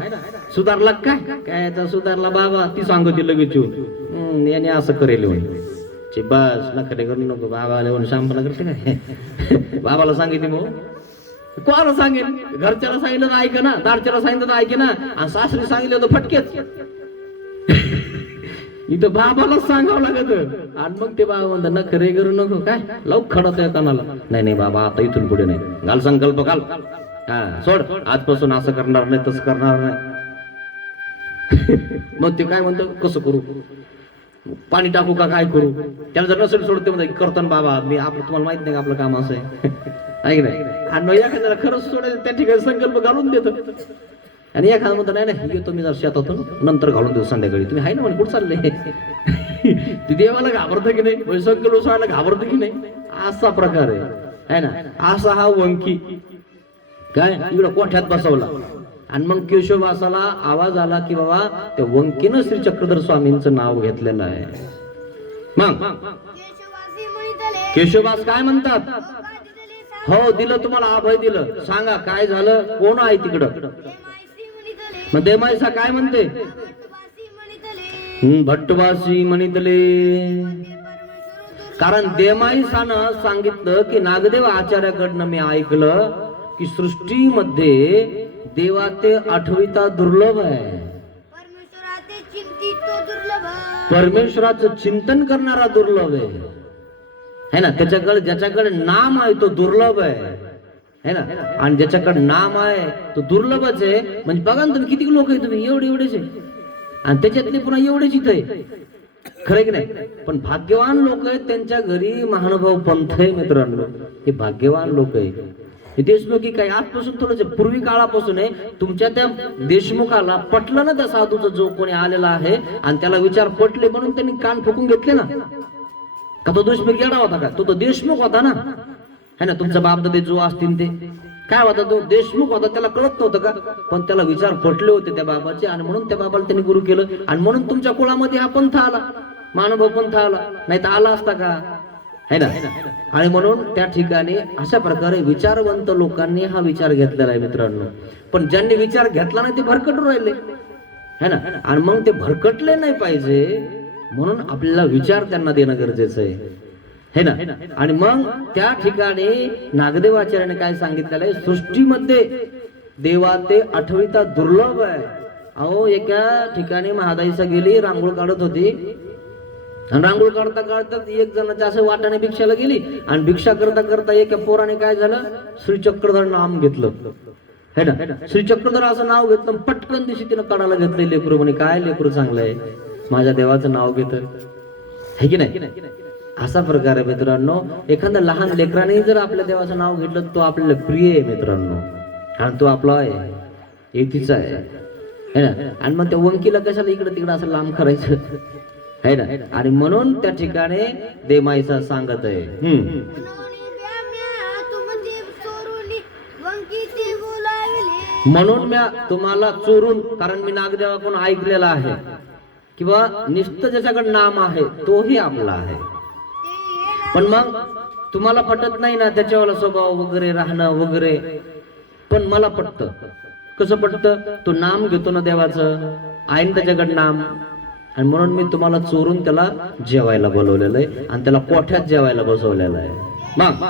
सुधारला काय? काय याचा सुधारला बाबा? ती सांगते लगेच येऊन, याने असं करेल म्हणे. बस नखरे करू नको. बाबाला म्हणून शांपना करते काय? बाबाला सांगितली मग कोणाला सांगेल? घरच्याला सांगितलं तर ऐक ना, दारच्याला सांगितलं तर ऐक ना, आणि सासरी सांगितलं तर फटकेच. इथं बाबालाच सांगावं लागत. आणि मग ते बाबा म्हणतात नखरे करू नको. काय लव खडत आहे कानाला? नाही नाही बाबा, आता इथून पुढे नाही. घाल संकल्प, घाल. हा सोड, आजपासून असं करणार नाही, तसं करणार नाही. मग ते काय म्हणतो, कसं करू? पाणी टाकू का, काय करू? त्याला जर नसेल सोडते म्हणते करताना बाबा मी, आपलं तुम्हाला माहित नाही का आपलं काम असं आहे, आहे की नाही? आणि मग एखाद्याला खरंच सोडायचं, त्या ठिकाणी संकल्प घालून देतो. आणि एखादा म्हणतो नाही नाही येतो मी जर शेतातून, नंतर घालून देतो संध्याकाळी. तुम्ही आहे ना म्हणे, कुठं चालले? ते देवाला घाबरतं की नाही, संकल्प सोडायला घाबरतं की नाही, असा प्रकार आहे ना. असा हा वंकी काय इकडं कोठ्यात बसवला. आणि मग केशववासाला आवाज आला की बाबा त्या वंकीनं श्री चक्रधर स्वामींचं नाव घेतलेलं आहे. मग केशवासी म्हणितले. केशववास काय म्हणतात? काय दिले सांग. हो दिलं, तुम्हाला अभय दिलं. सांगा काय झालं, कोण आहे तिकडं? ते माहिती म्हणितले. मग देमाईसा काय म्हणते? भटवासी म्हणितले. भट्टवासी म्हणितले. कारण देमाईसानं सांगितलं की नागदेव आचार्याकडनं मी ऐकलं की सृष्टीमध्ये देवाचे आठविता दुर्लभ आहे. परमेश्वराचे चिंतित तो दुर्लभ. परमेश्वराचं चिंतन करणारा दुर्लभ आहे ना. त्याच्याकडे ज्याच्याकडे नाम आहे तो दुर्लभ आहे ना. आणि ज्याच्याकडे नाम आहे तो दुर्लभच आहे. म्हणजे बघा ना तुम्ही किती लोक आहे, तुम्ही एवढेच आहे आणि त्याच्यातले पुन्हा एवढेच इथं आहे. खरं की नाही? पण भाग्यवान लोक आहेत, त्यांच्या घरी महानुभाव पंथ आहे मित्रांनो. हे भाग्यवान लोक आहे. देशमुखी काय आजपासून थोडंसं पूर्वी काळापासून आहे. तुमच्या त्या देशमुखाला पटलं ना त्या साधूचा जो कोणी आलेला आहे, आणि त्याला विचार पटले म्हणून त्यांनी कान फुकून घेतले ना. का तो देशमुख येडा होता का? तो देशमुख होता ना, है ना. तुमचा बापदादे जो असतील ते काय होता, तो देशमुख होता. त्याला कळत नव्हतं का? पण त्याला विचार पटले होते त्या बाबाचे, आणि म्हणून त्या बाबाला त्यांनी गुरु केलं. आणि म्हणून तुमच्या कुळामध्ये हा पंथ आला, महानुभाव पंथ आला. नाही तर आला असता का? है ना. आणि म्हणून त्या ठिकाणी अशा प्रकारे विचारवंत लोकांनी हा विचार घेतलेला आहे मित्रांनो. पण ज्यांनी विचार घेतला नाही ते भरकटून राहिले. है ना. आणि मग ते भरकटले नाही पाहिजे म्हणून आपल्याला विचार त्यांना देणं गरजेचं आहे, है ना. आणि मग त्या ठिकाणी नागदेवाचार्याने काय सांगितलेलं आहे, सृष्टीमध्ये देवाते आठविता दुर्लभ आहे. अहो एका ठिकाणी महादाईसा गेली, रांगोळ काढत होती आणि रांगोळ काढता काढता एक जणाच्या असं वाटाने भिक्षाला गेली आणि भिक्षा करता करता एका पोराने काय झालं, श्री चक्रधर नाम घेतलं, है ना. श्री चक्रधर असं नाव घेतलं, पटकन दिवशी तिनं काढायला घेतले. लेकरू म्हणे काय लेकरू चांगलं आहे, माझ्या देवाचं नाव घेत आहे की नाही. असा प्रकार आहे मित्रांनो. एखाद्या लहान लेकराने जर आपल्या देवाचं नाव घेतलं तो आपल्याला प्रिय आहे मित्रांनो, आणि तो आपला आहे, येतीचा आहे, है ना. आणि मग त्या वंकीला कशाला इकडे तिकडे असं लांब करायचं, है ना. आणि म्हणून त्या ठिकाणी देमाईसा सांगत आहे, म्हणून मी तुम्हाला चोरून, कारण मी नागदेवाकडून ऐकलेला आहे किंवा निस्त ज्याच्याकडे नाम आहे तोही आपला आहे. पण मग तुम्हाला पटत नाही ना त्याच्यावाला स्वभाव वगैरे, राहणं वगैरे, पण मला पटतं. कसं पटतं, तो नाम घेतो ना देवाचं, आहे ना त्याच्याकडे नाम, आणि म्हणून मी तुम्हाला चोरून त्याला जेवायला बोलवलेलं आहे आणि त्याला कोठ्यात जेवायला बसवलेलं आहे. मग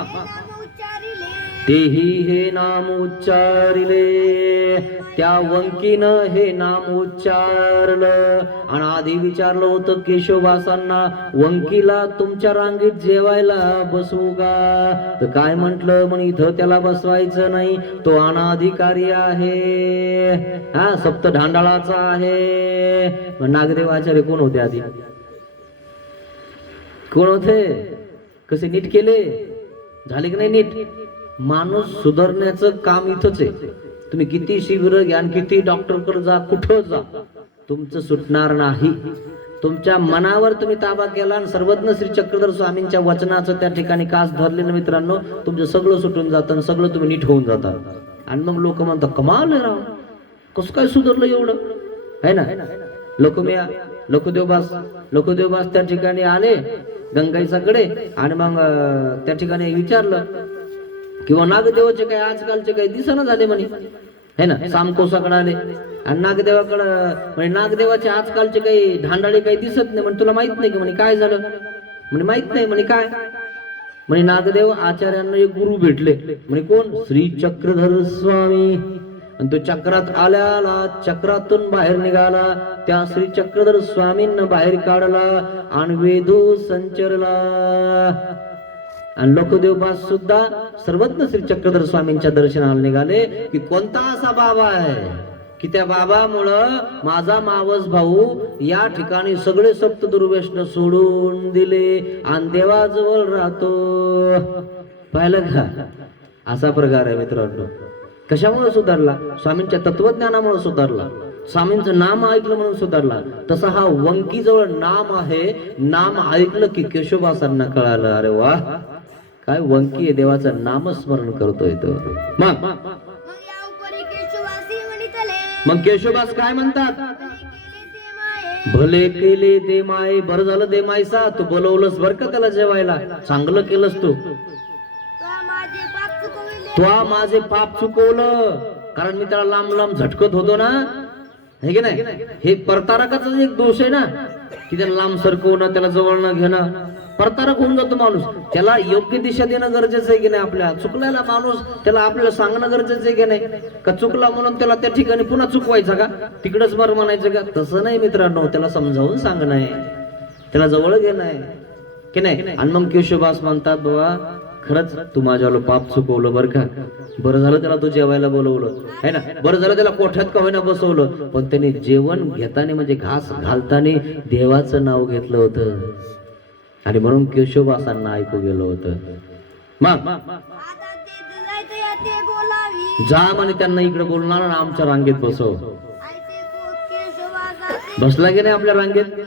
तेही हे नाम उच्चारिले, त्या वंकीनं हे नाम उच्चारलं. आणि आधी विचारलं होतं केशववासांना, वंकीला तुमच्या रांगेत जेवायला बसवू का, तर काय म्हंटल, म्हण इथं त्याला बसवायचं नाही, तो अनाधिकारी आहे, हा सप्त ढांडाळाचा आहे. नागदेवाचार्य कोण होते आधी, कोण होते, कसे नीट केले, झाले की नाही नीट. माणूस सुधारण्याचं काम इथंच आहे. तुम्ही किती शिबिर घ्या, किती डॉक्टर कडे जा, कुठं जा, तुमचं सुटणार नाही. तुमच्या मनावर तुम्ही ताबा केला आणि सर्वज्ञ श्री चक्रधर स्वामींच्या वचनाचं त्या ठिकाणी कास धरलेलं मित्रांनो, तुमचं सगळं सुटून जातं आणि सगळं तुम्ही नीट होऊन जाता. आणि मग लोक म्हणतात कमाल आहे राव, कसं काय सुधारलं एवढं, है ना. लोकदेवबास त्या ठिकाणी आले गंगाईसाकडे आणि मग त्या ठिकाणी विचारलं किंवा नागदेवाचे काय आजकालचे काही दिसना झाले म्हणे, है ना. सामकोसाकडे आले आणि नागदेवाकडे म्हणजे नागदेवाचे आजकालचे काही ढांडाळे काही दिसत नाही म्हणे, तुला माहित नाही का म्हणे, काय झालं म्हणे, माहित नाही म्हणे, काय म्हणे. नागदेव आचार्यांना एक गुरु भेटले म्हणे, कोण, श्री चक्रधर स्वामी. आणि तो चक्रात आल्याला, चक्रातून बाहेर निघाला, त्या श्री चक्रधर स्वामींना बाहेर काढला आणि वेदू संचरला. आणि लोकदेवबास सुद्धा सर्वज्ञ श्री चक्रधर स्वामींच्या दर्शनाला निघाले की कोणता असा बाबा आहे की त्या बाबामुळं माझा मावस भाऊ या ठिकाणी सगळे सप्त दुर्व्यसन सोडून दिले आणि देवाजवळ राहतो. पाहिलं का, असा प्रकार आहे मित्रांनो. कशामुळे सुधारला, स्वामींच्या तत्वज्ञानामुळे सुधारला, स्वामींचं नाम ऐकलं म्हणून सुधारला. तसा हा वंकीजवळ नाम आहे, नाम ऐकलं की केशवबासांना कळालं, अरे वा काय वंकी आहे, देवाचं नामस्मरण करतोय तो. मग केशवबास काय म्हणतात, भले केले दे माय, बरं झालं दे मायसा, तू बोलवलंस बर का त्याला जेवायला, चांगलं केलंस तू, माझे पाप चुकवलं. कारण मी त्याला लांब लांब झटकत होतो ना, हे की नाही. हे परतारकाचा एक दोष आहे ना, की त्याला लांब सरकवणं, त्याला जवळ न घेणं, परतारक होऊन जातो माणूस. त्याला योग्य दिशा देणं गरजेचं आहे की नाही. आपल्या चुकलेला माणूस त्याला आपल्याला सांगणं गरजेचं आहे की नाही. का चुकला म्हणून त्याला त्या ठिकाणी पुन्हा चुकवायचं का, तिकडच मर म्हणायचं का, तसं नाही मित्रांनो. त्याला समजावून सांगणं आहे, त्याला जवळ घेणं आहे की नाही. आणि मग केशवबास म्हणतात, बाबा खरंच तू माझ्याला पाप चुकवलं बरं का, बरं झालं त्याला तू जेवायला बोलवलं, है ना, बरं झालं त्याला कोठ्यात का होईना बसवलं, पण त्याने जेवण घेताना म्हणजे घास घालताना देवाचं नाव घेतलं होतं आणि म्हणून केशवबासांना ऐकू गेलं होतं. मग जा म्हणे त्यांना इकडे बोलणार आणि आमच्या रांगेत बसव. बसला की नाही आपल्या रांगेत,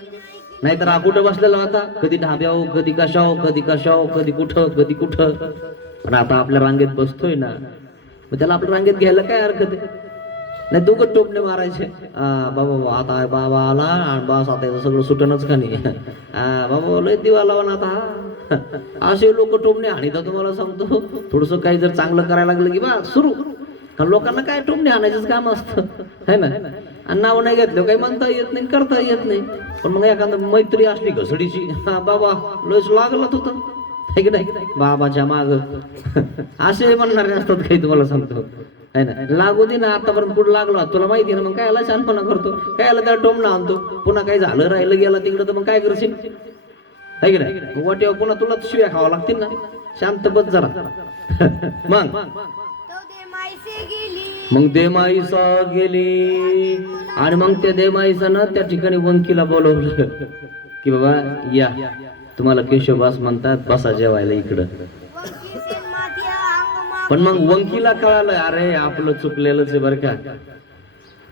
नाहीतर हा कुठं बसलेला होता, कधी ढाब्यावर, कधी कशावर, कधी कुठं. पण आता आपल्या रांगेत बसतोय ना, मग त्याला आपल्या रांगेत घ्यायला काय हरकत आहे. नाही दोघं टोपणे मारायचे, बाबा आता बाबा आला आणि बस आता याचं सगळं सुटणच का नाही, बाबा लय दिवा लावा ना आता. असे लोक टोपणे हाणीता, तुम्हाला सांगतो. थोडस काही जर चांगलं करायला लागलं की बा सुरू, कारण लोकांना काय टोपणे हाणायचंच काम असतं, है ना. आणि नाव नाही घेतलं काही म्हणता येत नाही करता येत नाही. पण मग एखादा मैत्री असली घसडीची, हा बाबा लस लागलाच होतं है की नाही बाबाच्या माग असे म्हणणारे असतात काही, तुम्हाला सांगतो है ना. लागू दे ना, आतापर्यंत पुढे लागलो तुला माहिती ना, मग कायला शानपणा करतो, कायला त्याला टोमणा आणतो, पुन्हा काही झालं राहिलं गेलं तिकडं तर मग काय करशील है की नाही. वाटेवर पुन्हा तुला शिव्या खावा लागतील ना, शांत बस जरा. मग तो देमाईसे गेली. मग देमाईसा गेली आणि मग त्या देमाईसानं त्या ठिकाणी वंकीला बोलवलं की बाबा या, तुम्हाला केशवबास म्हणतात, बसा जेवायला इकडं. वंकी सेन माथ्या अंग पण मग वंकीला कळालं अरे आपलं चुकलेलंच आहे बरं का.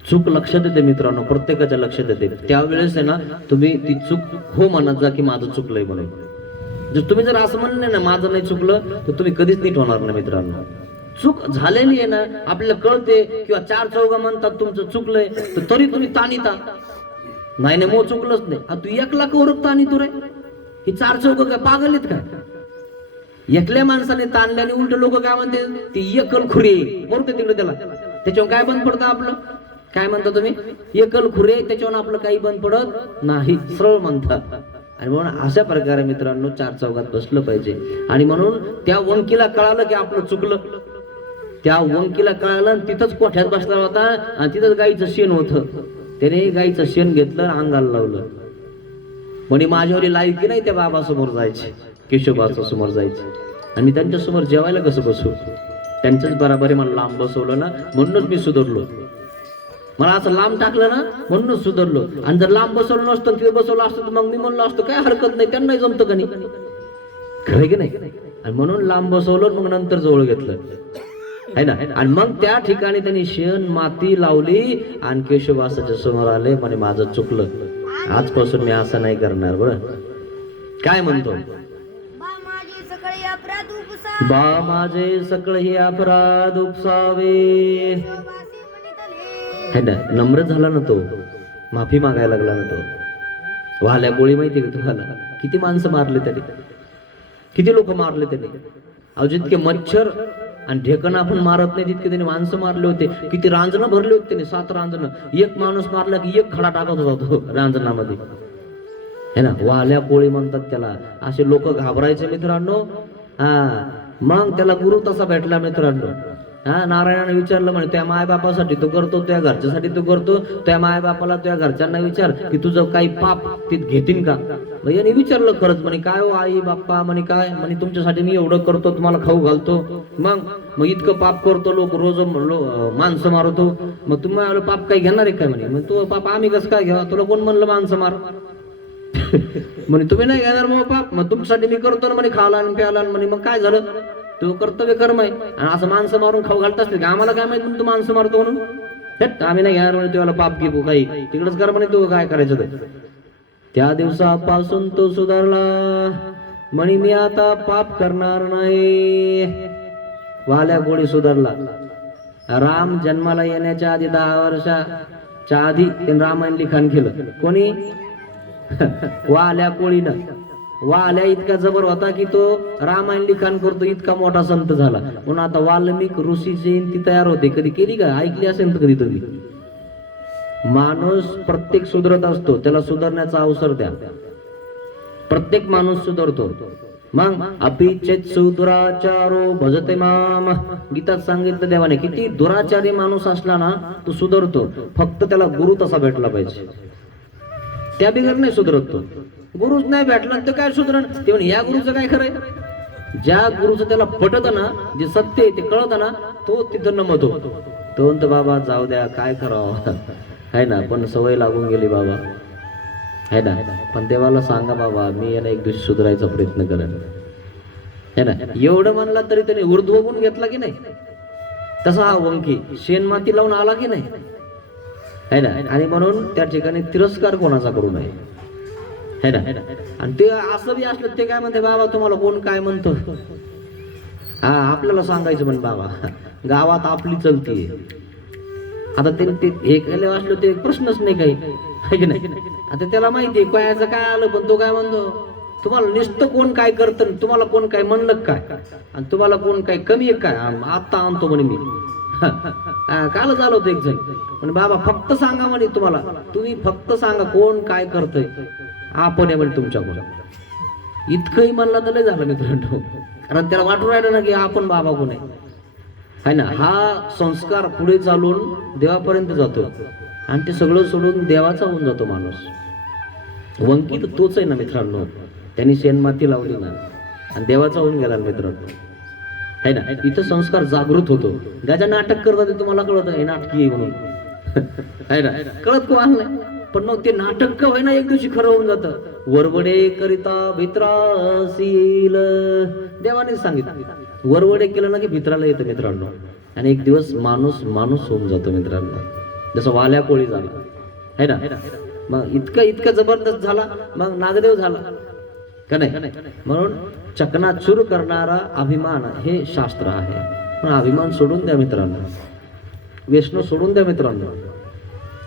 चूक लक्षात येते मित्रांनो, प्रत्येकाच्या लक्षात येते. त्यावेळेस आहे ना तुम्ही ती चूक हो म्हणत जा की माझं चुकलंय म्हणून. जर तुम्ही जर असं म्हणलं ना माझं नाही चुकलं, तर तुम्ही कधीच नीट होणार नाही मित्रांनो. चूक झालेली आहे ना आपल्याला कळते, किंवा चार चौघा म्हणतात तुमचं चुकलंय, तर तरी तुम्ही ताणीता नाही नाही मग चुकलंच नाही. तू 1 लाख ओरख ताणीतो रे, ही चार चौघ काय पागल आहेत काय. एकल्या माणसाने ताणल्याने उलट लोक काय म्हणते, ती एकलखुरी बोलते तिकडे त्याला, त्याच्यावर काय बंद पडतं आपलं, काय म्हणता तुम्ही, एकलखुरे, त्याच्यावर आपलं काही बंद पडत नाही, सरळ म्हणतात. आणि म्हणून अशा प्रकारे मित्रांनो चार चौघात बसलं पाहिजे. आणि म्हणून त्या वंकीला कळालं की आपलं चुकलं, त्या वंकीला कळालं आणि तिथंच कोठ्यात बसला होता आणि तिथंच गाईचं शेण होतं. त्याने गाईचं शेण घेतलं, अंगाला लावलं, म्हणे माझ्यावर लायकी नाही त्या बाबासमोर जायची, केशवबाच्या समोर जायची, आणि मी त्यांच्या समोर जेवायला कसं बसू, त्यांच्याच बराबरी मला लांब बसवलं ना म्हणूनच मी सुधारलो. मला असं लांब टाकलं ना म्हणूनच सुधारलो. आणि जर लांब बसवलं नसतं, तिथे बसवलं असतं तर मग मी म्हणलो असतो काय हरकत नाही, त्यांनाही जमतं का नाही, खरं की नाही. आणि म्हणून लांब बसवलं, मग नंतर जवळ घेतलं है ना. आणि मग त्या ठिकाणी त्यांनी शेण माती लावली आणि केशवबासाच्या समोर आले, म्हणे माझं चुकलं, आजपासून मी असं नाही करणार. बरं काय म्हणतो, बा माझे सगळे अपराध उपसा. बा माझे सगळे अपराध उपसावे केशवबासी म्हणितले. है ना. नम्र झाला ना तो, माफी मागायला लागला ना तो. वाल्या गोळी माहिती का तुम्हाला, किती माणसं मारले त्याने, किती लोक मारले त्याने. अहो जितके मच्छर आणि ढेकण आपण मारत नाही तितके त्याने माणसं मारले होते. किती रांजणं भरले होते त्याने, 7 रांजणं. एक माणूस मारला की 1 खडा टाकत होता तो रांजणामध्ये है ना. वाल्या कोळी म्हणतात त्याला. असे लोक घाबरायचे मित्रांनो. हा मग त्याला गुरु तसा भेटला मित्रांनो. हा नारायणाने विचारलं म्हणे, त्या मायबापासाठी तू करतो, त्या घरच्यासाठी तू करतो, त्या मायबापाला त्या घरच्यांना विचार की तुझं काही पाप ते घेतील का. मग याने विचारलं खरंच, म्हणे काय हो आई बाप्पा, म्हणे काय, म्हणे तुमच्यासाठी मी एवढं करतो, तुम्हाला खाऊ घालतो, मग इतकं पाप करतो, लोक रोज माणसं मारतो, मग तुम्ही एवढं पाप काही घेणार आहे काय. म्हणे मग तू पाप आम्ही कसं काय घ्यावा, तुला कोण म्हणलं माणसं मार. म्हणे तुम्ही नाही घेणार मग पाप, मग तुमच्यासाठी मी करतो ना म्हणे, खाला आणि प्याला. म्हणे मग काय झालं, तो कर्तव्य कर्म आहे. आणि असं माणसं मारून खाऊ घालत असते का, आम्हाला काय माहिती तू माणसं मारतो म्हणून. आम्ही नाही घेणार म्हणे, तुला पाप घेऊ काही, तिकडच कर म्हणे, तू काय करायचं ते. त्या दिवसापासून तो सुधारला, म्हणे मी आता पाप करणार नाही. वाल्या गोळी सुधारला. राम जन्माला येण्याच्या आधी 10 वर्षाच्या आधी त्यांनी रामायण लिखाण केलं. कोणी, वाल्या कोळीनं. वाल्या इतका जबर होता की तो रामायण लिखाण करतो, इतका मोठा संत झाला. म्हणून आता वाल्मिक ऋषी जयंती तयार होते, कधी केली का, ऐकली असेल तर कधी तुम्ही. माणूस प्रत्येक सुधरत असतो, त्याला सुधारण्याचा अवसर द्या. प्रत्येक माणूस सुधारतो. मग अपिचेत सुदुराचारो भजते माम, गीतात सांगितलं देवाने, किती दुराचारी माणूस असला ना तो सुधारतो, फक्त त्याला गुरु तसा भेटला पाहिजे. त्या बिगर नाही सुधरत तो. गुरुच नाही भेटला तर काय सुधरण. ते म्हणे या गुरुचं काय खरंय, ज्या गुरुचं त्याला पटत ना, जे सत्य आहे ते कळत ना, तो तिथं नमतो. तो म्हणतो बाबा जाऊ द्या, काय करावं है ना, पण सवय लागून गेली बाबा है ना. पण देवाला सांगा बाबा मी याला एक दिवशी सुधारायचा प्रयत्न करेन है ना. एवढं म्हणला तरी त्याने ऊर्ध्व गुण घेतला की नाही. तसा हा वंकी शेण माती लावून आला की नाही है ना. आणि म्हणून त्या ठिकाणी तिरस्कार कोणाचा करू नये है ना. आणि ते असं बी असलं ते काय म्हणते, बाबा तुम्हाला कोण काय म्हणतो, हा आपल्याला सांगायचं पण बाबा गावात आपली चलती. आता ते हे केलं असलं ते प्रश्नच नाही काही है की नाही. आता त्याला माहिती आहे काय काय आलं, पण तो काय म्हणतो, तुम्हाला नुसतं कोण काय करतं, तुम्हाला कोण काय म्हणलं काय, आणि तुम्हाला कोण काय कमी आहे काय, आता आणतो म्हणे मी कालच आलो होतो एक जण म्हणे बाबा फक्त सांगा म्हणे तुम्हाला, तुम्ही फक्त सांगा कोण काय करतंय, आपण आहे म्हणे तुमच्याकडून. इतकंही म्हणलं तर लय झालं मित्रांनो, कारण त्याला वाटून राहिलं ना की आपण बाबा कोण आहे ना. हा संस्कार पुढे चालून देवापर्यंत जातो आणि ते सगळं सोडून देवाचा होऊन जातो माणूस. वंकी तर तोच आहे ना मित्रांनो, त्यांनी शेणमाती लावली ना आणि देवाचा होऊन गेला मित्रांनो, है ना. इथं संस्कार जागृत होतो. ज्याच्या नाटक करतात तुम्हाला कळत आहे नाटकी आहे म्हणून, है ना, कळत कोण नाही. पण मग ते नाटक का होईना एक दिवशी खरं होऊन जातं. वरवडे करिता भित्रासील, देवाने सांगितलं वरवडे केलं ना की भित्राला येतं मित्रांनो, आणि एक दिवस माणूस माणूस होऊन जातो मित्रांनो, जसं वाल्या कोळी झाला, है ना. मग इतका जबरदस्त झाला, मग नागदेव झाला का नाही. म्हणून चकनाचूर करणारा अभिमान हे शास्त्र आहे. पण अभिमान सोडून द्या मित्रांनो, व्यसन सोडून द्या मित्रांनो.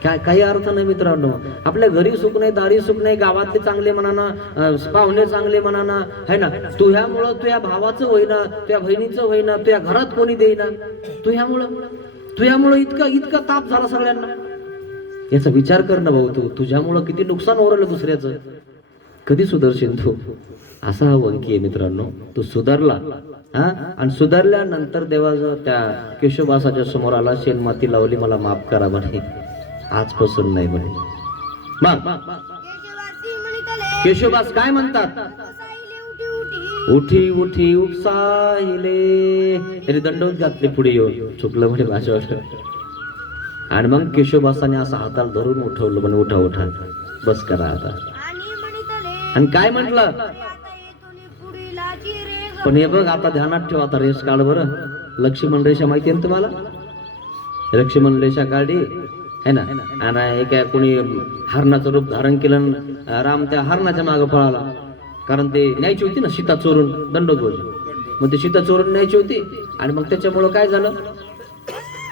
काही अर्थ नाही मित्रांनो. आपल्या घरी सुख नाही, दारी सुख नाही, गावातले चांगले म्हणाना, पाहुणे चांगले म्हणाना, है ना. तुझ्यामुळं तुझ्या भावाचं होईना, तुझ्या बहिणीचं होईना, तुझ्या घरात कोणी देईना, तुझ्यामुळं इतका ताप झाला सगळ्यांना. याचा विचार कर ना भाऊ, तुझ्यामुळं किती नुकसान होरलं दुसऱ्याचं, कधी सुधरशील तू. असा हा वंकी आहे मित्रांनो. तो सुधारला आणि सुधारल्यानंतर देवाचा त्या केशवदासाच्या समोर आला, शेणमाती लावली, मला माफ करा म्हणे, आजपासून नाही म्हणे. मग केशवासी म्हणितले केशवदास काय म्हणतात, उसाईले उठी उठी उठी उठी उपसाहिले. त्याने दंडवत घातले पुढे येऊन, चुकलं म्हणे माझ्यावर. आणि मग केशवदासाने असं हाताला धरून उठवलं म्हणे, उठा उठा, बस करा आता. आणि म्हणितले आणि काय म्हटलं, आता येतून पुढीलाची रेग पण हे बघ आता ध्यानात ठेवा, आता रेस काढ बरं. लक्ष्मण रेषा माहिती आहे ना तुम्हाला, लक्ष्मण रेषा काढली है ना. आणि एका कोणी हरणाचं रूप धारण केलं, राम त्या हरणाच्या मागे पळाला, कारण ते न्यायची होती ना सीता चोरून, दंडोत. मग ते सीता चोरून न्यायची होती, आणि मग त्याच्यामुळं काय झालं,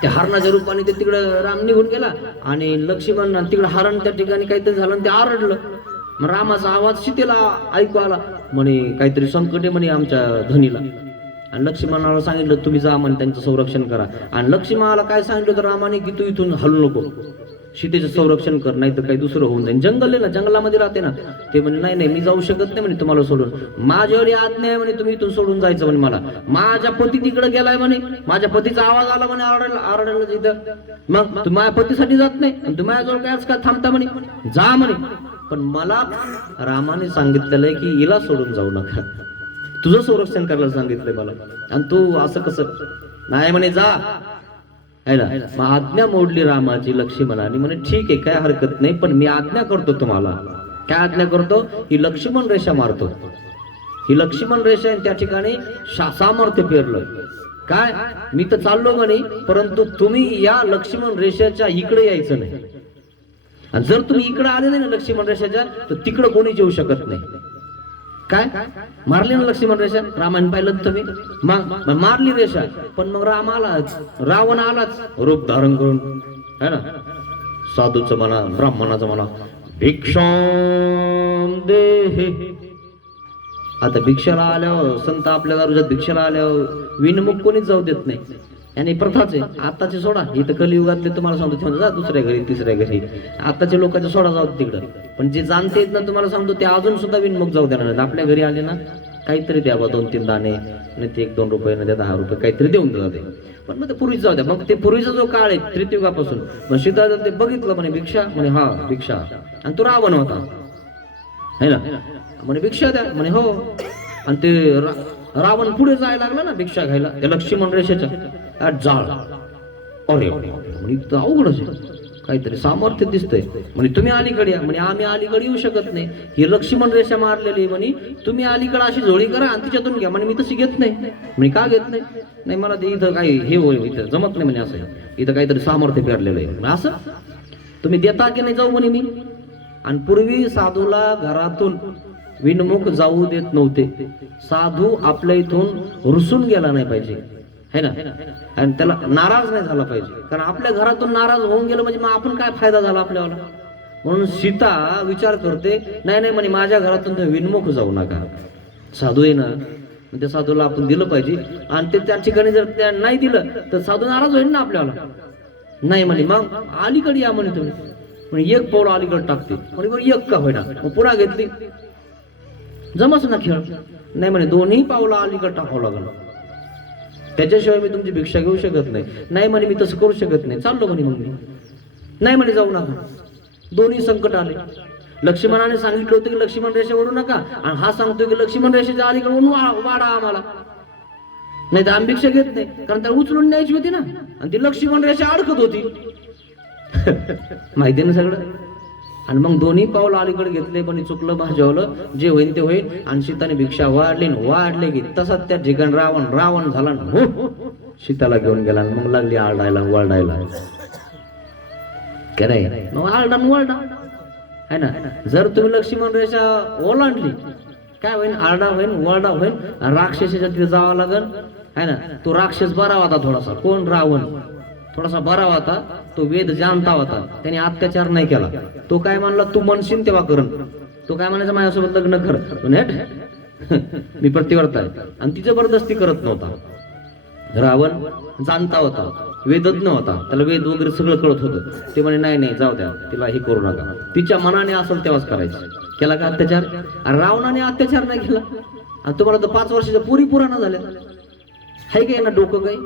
त्या हरणाच्या रूपाने ते तिकडं राम निघून गेला, आणि लक्ष्मण तिकडं हरण त्या ठिकाणी काहीतरी झालं आणि ते आरडलं. मग रामाचा आवाज सीतेला ऐकू आला, म्हणे काहीतरी संकट आहे म्हणे आमच्या धनीला. आणि लक्ष्मणाला सांगितलं तुम्ही जा म्हणे त्यांचं संरक्षण करा. आणि लक्ष्मणाला काय सांगितलं तर रामाने की तू इथून हलू नको, सीतेचं संरक्षण कर, नाही तर काही दुसरं होऊन जाईल. जंगल आहे ना, जंगलामध्ये राहते ना. ते म्हणे नाही नाही, मी जाऊ शकत नाही म्हणे तुम्हाला सोडून, माझ्यावर आज्ञा आहे म्हणे, तुम्ही इथून सोडून जायचं म्हणे. मला माझ्या पती तिकडे गेलाय म्हणे, माझ्या पतीचा आवाज आला म्हणे, आरडायला तिथं. मग तू माझ्या पतीसाठी जात नाही आणि तू माझ्याजवळ काय का थांबता म्हणे, जा म्हणे. पण मला रामाने सांगितलेलं आहे की हिला सोडून जाऊ नका, तुझं संरक्षण करायला सांगितलंय मला, आणि तू असं कसं नाही म्हणे, जा है ना. मग आज्ञा मोडली रामाची लक्ष्मणाने. म्हणे ठीक आहे, काय हरकत नाही, पण मी आज्ञा करतो तुम्हाला. काय आज्ञा करतो, ही लक्ष्मण रेषा मारतो, ही लक्ष्मण रेषा. त्या ठिकाणी सामर्थ्य पेरलं. काय, मी तर चाललो म्हणे, परंतु तुम्ही या लक्ष्मण रेषेच्या इकडे यायचं नाही. आणि जर तुम्ही इकडे आले नाही ना लक्ष्मण रेषेच्या, तर तिकडे कोणी येऊ शकत नाही. काय मारली ना लक्ष्मण रेषा, रामायण पाहिलं तुम्ही, मग मारली रेषा. पण मग राम आलाच, रावण आलाच रूप धारण करून, है ना. साधूचं म्हणा, ब्राह्मणाचं म्हणा, भिक्षाम दे. आता भिक्षाला आल्यावर, संत आपल्या दारूच्या भिक्षाला आल्यावर विनमुख कोणीच जाऊ देत नाही, आणि प्रथाच आहे. आताचे सोडा, इथं कलियुगातले तुम्हाला सांगतो जा दुसऱ्या घरी तिसऱ्या घरी, आताच्या लोकांचे सोडा जाऊ तिकडं. पण जे जाणते ना तुम्हाला सांगतो ते अजून सुद्धा विनमुख जाऊ देणार नाहीत. आपल्या घरी आले ना काहीतरी द्यावा, 2-3 दाणे, नाही ते 1-2 रुपये, नाही 10 रुपये काहीतरी देऊन देतात. पण मग ते पूर्वीच जाऊ द्या. मग ते पूर्वीचा जो काळ आहे त्रेतयुगापासून, मग सीता ते बघितलं म्हणे भिक्षा, म्हणे हा भिक्षा. आणि तो रावण होता है ना, म्हणे भिक्षा द्या, म्हणे हो. आणि ते रावण पुढे जायला लागला ना भिक्षा घ्यायला त्या लक्ष्मण रेषेच्या जाळ. अरे म्हणजे अवघडच आहे, काहीतरी सामर्थ्य दिसतंय. म्हणे तुम्ही अलीकडे या, म्हणे आम्ही अलीकडे येऊ शकत नाही, ही लक्ष्मण रेषा मारलेली म्हणे, तुम्ही अलीकडे अशी झोळी करा आणि तिच्यातून घ्या. म्हणे मी तशी घेत नाही. म्हणे का घेत नाही, नाही मला ते इथं काही हे होईल, इथं जमत नाही म्हणे, असं इथं काहीतरी सामर्थ्य पेरलेलं आहे. असं तुम्ही देता की नाही जाऊ म्हणे मी. आणि पूर्वी साधूला घरातून विनमुख जाऊ देत नव्हते. साधू आपल्या इथून रुसून गेला नाही पाहिजे, है ना, आणि त्याला नाराज नाही झाला पाहिजे. कारण आपल्या घरातून नाराज होऊन गेलं म्हणजे मग आपण काय फायदा झाला आपल्याला. म्हणून सीता विचार करते, नाही नाही म्हणे माझ्या घरातून विनमुख जाऊ नका. साधू आहे ना, मग त्या साधूला आपण दिलं पाहिजे. आणि ते त्या ठिकाणी जर त्या नाही दिलं तर साधू नाराज होईल ना आपल्याला. नाही म्हणे मग अलीकडे या म्हणे तुम्ही. म्हणजे एक पाऊल अलीकडे टाकते म्हणे बरं एक का होईना. मग पुन्हा घेतली जमच ना खेळ. नाही म्हणे दोन्ही पावलं अलीकडे टाकावं लागलं, त्याच्याशिवाय मी तुमची भिक्षा घेऊ शकत नाही. नाही म्हणे मी तसं करू शकत नाही. चाललो म्हणे मग मी. नाही म्हणे जाऊ नका. दोन्ही संकट आले. लक्ष्मणाने सांगितलं होतं की लक्ष्मण रेषा ओढू नका, आणि हा सांगतोय की लक्ष्मण रेषेच्या अलीकडे ओढून वाढा आम्हाला. नाही तर आम्ही भिक्षा घेत नाही, कारण त्याला उचलून न्यायची होती ना, आणि ती लक्ष्मण रेषा अडकत होती. माहिती ना सगळं. आणि मग दोन्ही पाऊल अलीकडे घेतले, पण चुकलं भाजवलं, जे होईल ते होईल. आणि सीताने भिक्षा वाढले की तसाच त्या ठिकाणी रावण झाला ना, हो सीताला घेऊन गेला. मग लागली आरडायला वरडायला. काय नाही मग आरडा है ना. जर तुम्ही लक्ष्मण रेषा ओलांडली काय होईल, आरडा होईल, वरडा होईल. राक्षसाच्या तिथे जावं लागल है ना. तो राक्षस बरा होता थोडासा, कोण रावण थोडासा बरा होता, तो वेद जाणता होता, त्याने अत्याचार नाही केला. तो काय म्हणला तू म्हणशील तेव्हा करण. तो काय म्हणायचं माझ्यासोबत लग्न कर, मी प्रतिवर्ता आहे. आणि ती जबरदस्ती करत नव्हता. रावण जाणता होता, वेदज्ञ होता, त्याला वेद वगैरे सगळं कळत होतं. ते म्हणे नाही नाही जाऊ द्या, तिला हे करू नका. तिच्या मनाने असेल तेव्हाच करायचं. केला का अत्याचार? आणि रावणाने अत्याचार नाही केला. आणि तुम्हाला तर 5 वर्षाच्या पुरी पुराणा झाल्या. हाय काय ना डोकं काही.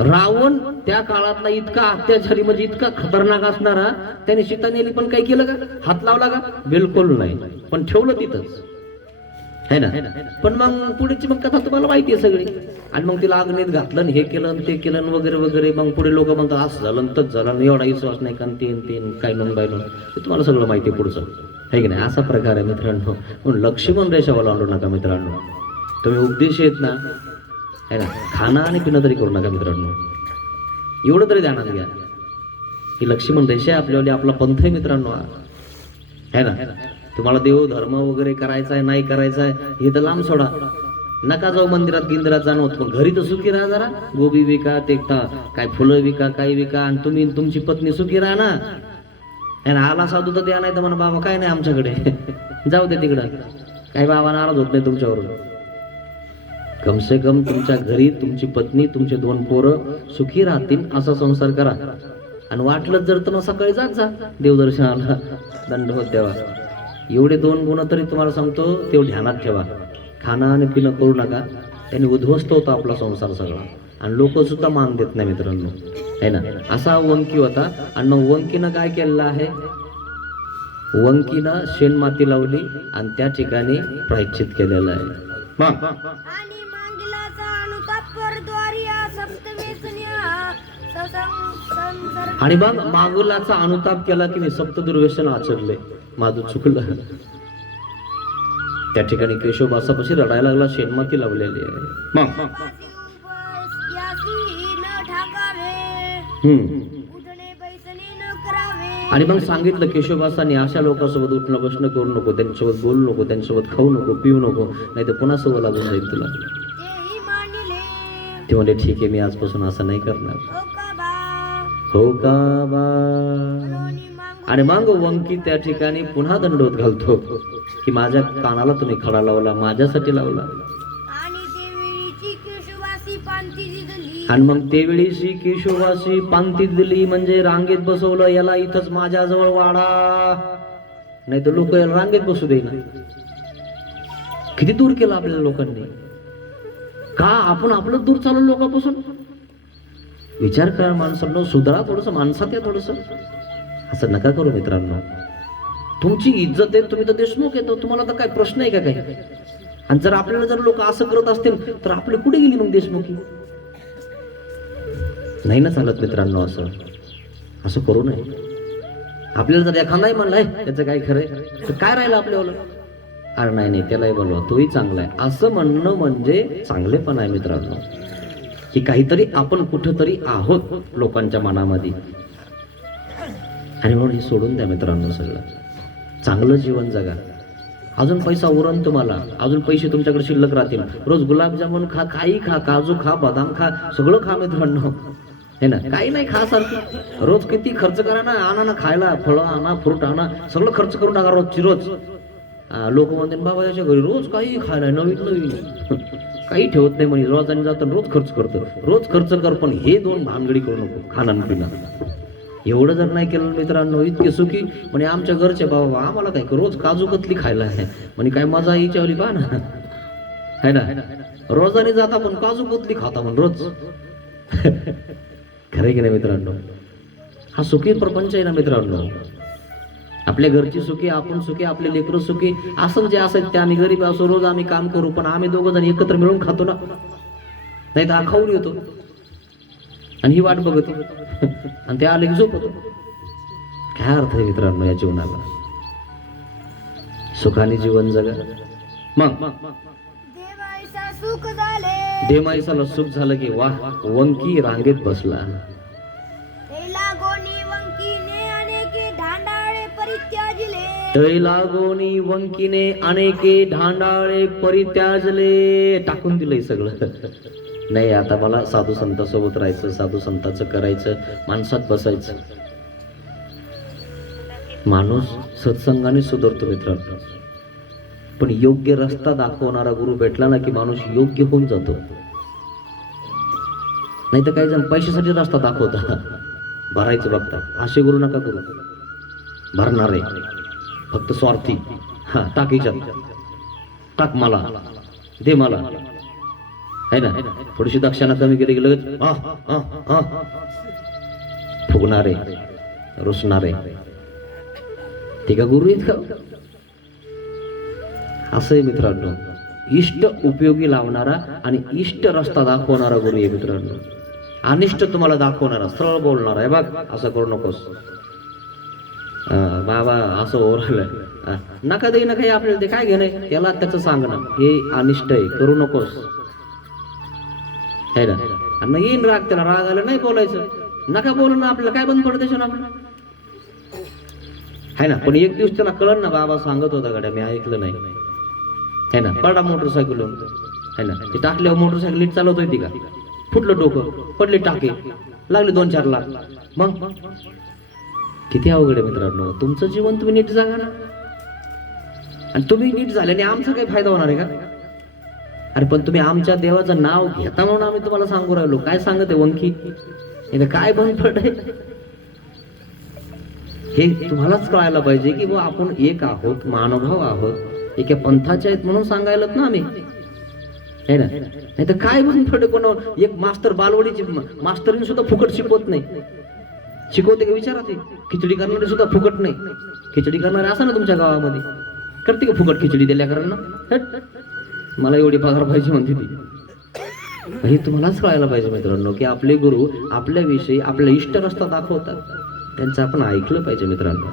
रावण त्या काळातला इतका अत्याचारी, म्हणजे इतका खतरनाक असणारा, त्याने सीता नेली पण काही केलं का? हात लावला का? बिलकुल नाही. पण ठेवलं तिथंच है ना. पण मग पुढेची मग कथा तुम्हाला माहिती आहे सगळी. आणि मग तिला अग्नीत घातलं, हे केलं ते केलं वगैरे वगैरे. मग पुढे लोक म्हणतात असं झालं तच झालं, एवढा विश्वास नाही, कारण तीन काय नोंदायलं, ते तुम्हाला सगळं माहिती आहे पुढचं, है की नाही. असा प्रकार आहे मित्रांनो. म्हणून लक्ष्मण रेषावाला आणू नका मित्रांनो. तुम्ही उपदेश येत ना है ना, खाणं आणि पिणं तरी करू नका मित्रांनो. एवढं तरी ध्यानात घ्या की लक्ष्मण रेषा आपल्यावाली, आपला पंथ आहे मित्रांनो है ना. तुम्हाला देव धर्म वगैरे करायचा आहे नाही करायचा आहे हे तर लांब सोडा. नका जाऊ मंदिरात गिंदिरात जाणं होत, पण घरी तर सुखी राहा जरा. गोबी विका, ते काय फुलं विका, काही विका, आणि तुम्ही तुमची पत्नी सुखी राहा ना. आणि आला साधू तर द्या, नाही तर म्हणा बाबा काय नाही आमच्याकडे, जाऊ दे तिकडं. काही बाबा नाराज होत नाही तुमच्यावरून. कमसे कम तुमच्या घरी तुमची पत्नी, तुमचे 2 पोरं सुखी राहतील असा संसार करा. आणि वाटलं जर तर मग सकाळी जात जा देवदर्शनाला, दंडवत द्यावा. एवढे 2 गुण तरी तुम्हाला सांगतो तेवढे ध्यानात ठेवा. खाणं आणि पिणं करू नका, त्याने उद्ध्वस्त होता आपला संसार सगळा. आणि लोक सुद्धा मान देत नाही मित्रांनो है ना. असा वंकी होता. आणि मग वंकीनं काय केलेलं आहे, वंकीनं शेणमाती लावली आणि त्या ठिकाणी प्रायश्चित केलेलं आहे. मग आणि मांगलाचा अनुताप परद्वारी सप्तमेसन्या संसर्ग. आणि मग मांगुलाचा अनुताप केला की मी सप्त दुर्व्यसन आचरले, माझं चुकलं. त्या ठिकाणी केशवबासापाशी रडायला लागला, शेणमाती लावलेली आहे. मग आणि मग सांगितलं केशवबासांनी अशा लोकांसोबत उठणं बसणं करू नको, त्यांच्यासोबत बोलू नको, त्यांच्यासोबत खाऊ नको, पिऊ नको, नाही तर पुन्हा सवय लागून जाईल तुला. ते म्हणले ठीक आहे, मी आजपासून असं नाही करणार. हो का बा. आणि मग वंकी त्या ठिकाणी पुन्हा दंडवत घालतो की माझ्या कानाला तुम्ही खडा लावला, माझ्यासाठी लावला. आणि मग तेवेळीशी केशवासी पांती दिली, म्हणजे रांगेत बसवलं, याला इथंच माझ्याजवळ वाढा, नाही तर लोक याला रांगेत बसू देईना. किती दूर केलं आपल्याला लोकांनी. का आपण आपलं दूर चालू लोकांपासून. विचार करा माणसांनो, सुधारा थोडस, माणसात या थोडस. असं नका करू मित्रांनो. तुमची इज्जत आहे, तुम्ही तर देशमुख येतो, तुम्हाला तर काय प्रश्न आहे का काही. आणि जर आपल्याला जर लोक असं करत असतील तर आपली कुठे गेली मग देशमुखी. नाही ना चालत मित्रांनो. असं करू नये. आपल्याला जर एखादाही म्हणलाय त्याचं काय खरंय तर काय राहिलं आपल्याला. अरे नाही त्यालाही बोलवा, तोही चांगला आहे, असं म्हणणं म्हणजे चांगलेपण आहे मित्रांनो. की काहीतरी आपण कुठंतरी आहोत लोकांच्या मनामध्ये. आणि म्हणून हे सोडून द्या मित्रांनो. सगळं चांगलं जीवन जगा. अजून पैसा उरण तुम्हाला, अजून पैसे तुमच्याकडे शिल्लक राहतील. रोज गुलाबजामुन खा, काही खा, काजू खा, बदाम खा, सगळं खा मित्रांनो है ना. काही नाही खा सारखं. रोज किती खर्च करा ना, आणा ना खायला, फळं आणा, फ्रूट आणा, सगळं खर्च करून टाका रोजची रोज. लोक म्हणते बाबा याच्या घरी रोज काही खायला नवीन नवीन काही ठेवत नाही म्हणे, रोजाने जातं रोज खर्च करतो, रोज खर्च कर, पण हे दोन भानगडी करू नको, खाणं पिणं. एवढं जर नाही केलं मित्रांनो, इतके सुखी म्हणे आमच्या घरचे बाबा, आम्हाला काय रोज काजू कतली खायला आहे म्हणे, काय मजा याच्यावली पहा ना, है ना, रोजाने जाता पण काजू कतली खाता म्हण रोज. खरं की नाही मित्रांनो, हा सुखी प्रपंच आहे ना मित्रांनो. आपल्या घरची सुखी, आपण सुखी, आपले लेकरं सुखी, असं जे असेल ते आम्ही गरीब असो, रोज आम्ही काम करू, पण आम्ही दोघं जण एकत्र मिळून खातो ना, नाही तर आखाऊन येतो आणि ही वाट बघत आणि ते आले की झोपतो. काय अर्थ आहे मित्रांनो या जीवनाला? सुखाने जीवन जगा. मग देवाईसा सुख झाले, देमाईसाला सुख झालं की वाह, वंकी रांगेत बसला. तेला गोनी वंकीने अनेके ढांडाळे परित्याजिले, तैलागोनी वंकीने अनेके ढांडाळे परित्याजले. टाकून दिलंय सगळं. नाही आता मला साधू संतांसोबत राहायचं, साधू संतांचं करायचं, माणसात बसायचं. माणूस सत्संगाने सुधारतो मित्रांनो, पण योग्य रस्ता दाखवणारा गुरु भेटला ना की माणूस योग्य होऊन जातो. नाही तर काही जण पैशासाठी रस्ता दाखवतात, भरायचं बघता. असे गुरु नका करू, भरणारे फक्त स्वार्थी. हा टाकीच्यात टाक, मला दे, मला है ना, थोडीशी दक्षिणा कमी केली की लगेच फुगणारे, रुसणारे. ते का गुरु आहेत का? असं आहे मित्रांनो, इष्ट उपयोगी लावणारा आणि इष्ट रस्ता दाखवणारा गुरु आहे मित्रांनो. अनिष्ट तुम्हाला दाखवणारा, सरळ बोलणारा, आहे बघ असं करू नकोस, बाबा असं ओरलं नका दे ना काही, आपल्याला ते काय घेणं, त्याला त्याचं सांगणं हे अनिष्ट आहे, करू नकोस, है ना. आणि येईन राग, त्याला राग आला नाही बोलायचं, नका बोलू ना, आपल्याला काय बंद पडते ना आपल्याला, है ना. पण एक दिवस त्याला कळलं ना, बाबा सांगत होता गाड्या, मी ऐकलं नाही, है ना. पडा मोटरसायकल, है ना, ते टाकल्यावर मोटरसायकल नीट चालवत होती का, फुटलं डोकं, पडले टाके, लागले 2-4 लाख. मग किती अवघड आहे मित्रांनो. तुमचं जीवन तुम्ही नीट जगा ना, आणि तुम्ही नीट झाल्याने आमचा काही फायदा होणार आहे का? अरे पण तुम्ही आमच्या देवाचं नाव घेता म्हणून आम्ही तुम्हाला सांगू राहिलो. काय सांगत आहे वंकी, काय बंद पडे, हे तुम्हालाच कळायला पाहिजे की बुवा आपण एक आहोत, मानवभाव आहोत, एका पंथाचे आहेत म्हणून सांगायला ना आम्ही, है ना. नाही तर काय बंद पडे कोण. एक मास्तर, बालवडीची मास्तरीने सुद्धा फुकट शिकवत नाही, शिकवते का विचारा. ते खिचडी करणारे सुद्धा फुकट नाही. खिचडी करणारे असा ना तुमच्या गावामध्ये, करते का फुकट खिचडी दिल्या कारण ना, मला एवढी पगार पाहिजे म्हणते ती. हे तुम्हालाच कळायला पाहिजे मित्रांनो की आपले गुरु आपल्याविषयी आपला इष्ट रस्ता दाखवतात, त्यांचं आपण ऐकलं पाहिजे मित्रांनो.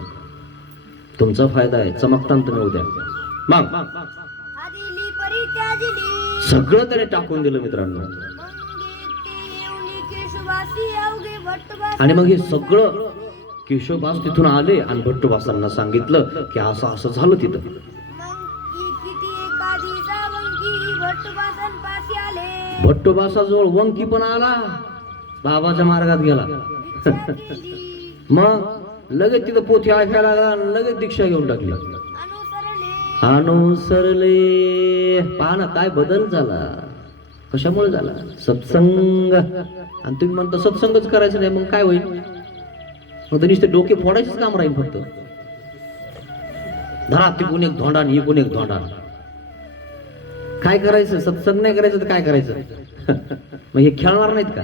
तुमचा फायदा आहे, चमकताना तुम्ही उद्या. मग आदिली परित्याजिली, सगळं त्याने टाकून दिलं मित्रांनो. आणि मग हे सगळं केशवबास तिथून आले आणि भट्टोबासांना सांगितलं की असं असं झालं तिथं. भट्टोबासाजवळ वंकी पण आला, बाबाच्या मार्गात गेला. मग लगेच तिथं पोथी ऐकायला लागला, लगेच दीक्षा घेऊन टाकली, अनुसरले. पहा ना काय बदल झाला, कशामुळे झाला? सत्संग. आणि तुम्ही म्हणता सत्संगच करायचं नाही, मग काय होईल? मग तर नुसते डोके फोडायचंच काम राहील फक्त. धरा तिकून एक धोंडा आणि इकून एक धोंडा. काय करायचं? सत्संग नाही करायचं तर काय करायचं? मग हे खेळणार नाहीत का?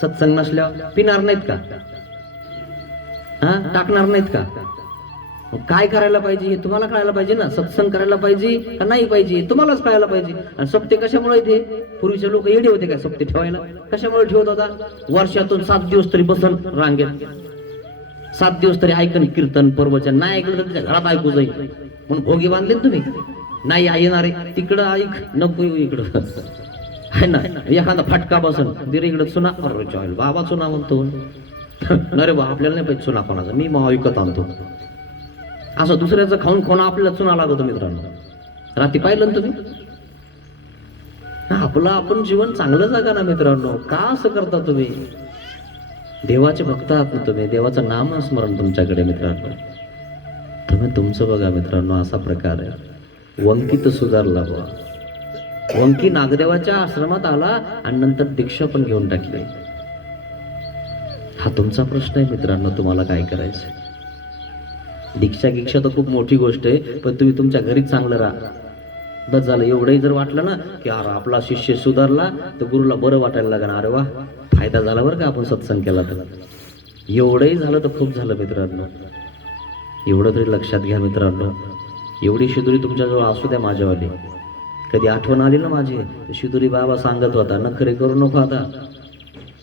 सत्संग नसल्यावर पिणार नाहीत का? हा, टाकणार नाहीत का? काय करायला पाहिजे हे तुम्हाला कळायला पाहिजे ना. सत्संग करायला पाहिजे का नाही पाहिजे तुम्हालाच कळायला पाहिजे. आणि सप्ते कशामुळे येते? पूर्वीचे लोक येडे होते काय सप्ते ठेवायला? कशामुळे ठेवत होता? वर्षातून 7 दिवस तरी बसन रांगेत, 7 दिवस तरी ऐकन कीर्तन प्रवचन. नाही ऐकलं तर त्याच्या घरात ऐकू जाईल म्हणून भोगी बांधले तुम्ही. नाही येणार आहे तिकडं ऐक, नको येऊ इकडं, है ना. एखादा फटका बसन दिरे इकडं चुना, बाबा चुना म्हणतो. अरे बा आपल्याला नाही पाहिजे चुना कोणाचा, मी मग विकत आणतो. असं दुसऱ्याचं खाऊन कोणा आपल्याला चुना लागतो मित्रांनो. रात्री पाहिलं ना तुम्ही? आपलं आपण जीवन चांगलं जागा ना मित्रांनो. का असं करता तुम्ही? देवाचे भक्त आहात ना तुम्ही, देवाचं नाम स्मरण तुमच्याकडे मित्रांनो. तुम्ही तुमचं बघा मित्रांनो, असा प्रकार आहे. वंकी तर सुधारला बा. वंकी नागदेवाच्या आश्रमात आला आणि नंतर दीक्षा पण घेऊन टाकली. हा तुमचा प्रश्न आहे मित्रांनो, तुम्हाला काय करायचं. दीक्षा गिक्षा तर खूप मोठी गोष्ट आहे, पण तुम्ही तुमच्या घरीच चांगलं राहा. बस झालं. एवढंही जर वाटलं ना की अरे आपला शिष्य सुधारला तर गुरुला बरं वाटायला लागणार, अरे वा फायदा झाला बरं का आपण सत्संग केला तर. एवढंही झालं तर खूप झालं मित्रांनो. एवढं तरी लक्षात घ्या मित्रांनो, एवढी शिदुरी तुमच्याजवळ असू द्या माझ्यावाली. कधी आठवण आली ना माझी, शिदुरी बाबा सांगत होता नखरे करू नको आता,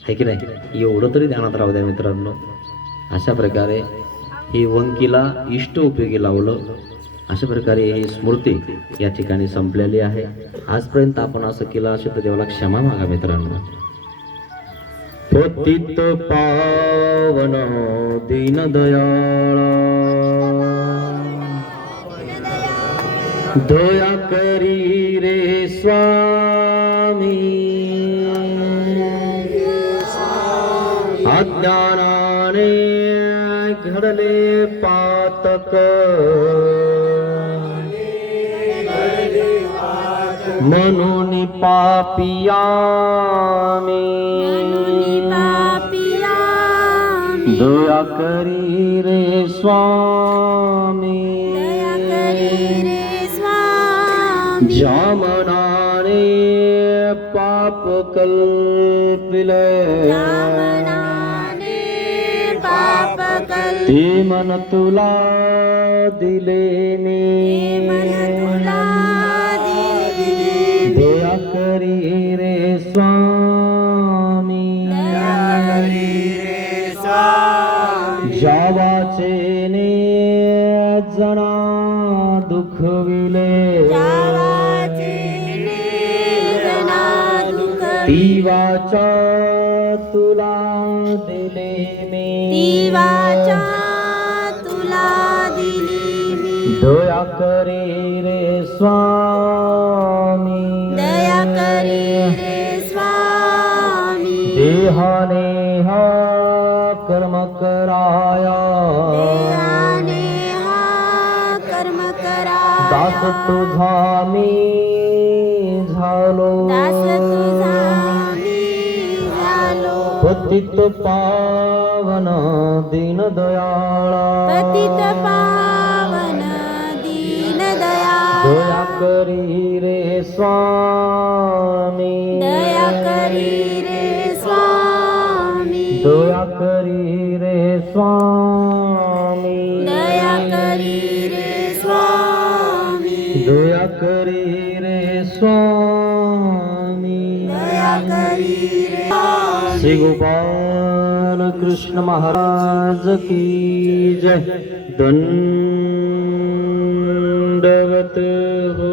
आहे की नाही. एवढं तरी ध्यानात राहू द्या मित्रांनो. अशा प्रकारे ही वंकीला इष्ट उपयोगी लावलं. अशा प्रकारे ही स्मृती या ठिकाणी संपलेली आहे. आजपर्यंत आपण असं केलं असेल तर देवाला क्षमा मागा मित्रांनो. पतित पावन दीनदयाळा, दया करी रे स्वामी, अज्ञानाने घडले पातक, म्हणून पापिया दया करी रे स्वामी, जामनाने पाप कल्पिले, ते मन तुला दिले मी, दया करी रे स्वामी, जावाचे ने जना दुखविले, तीवाचा तुला दिले मी, दया करी रे स्वामी, देहाने हा कर्म कराया, दास तुझा मी झालो, पतित पावन दीनदयाळा, दया करी रे स्वामी, दया करी रे स्वामी, दया करी रे स्वामी, दया करी रे स्वामी, दया करी रे स्वामी, दया करी रे. श्री गोपाल कृष्ण महाराज की जय. दंडवत हो.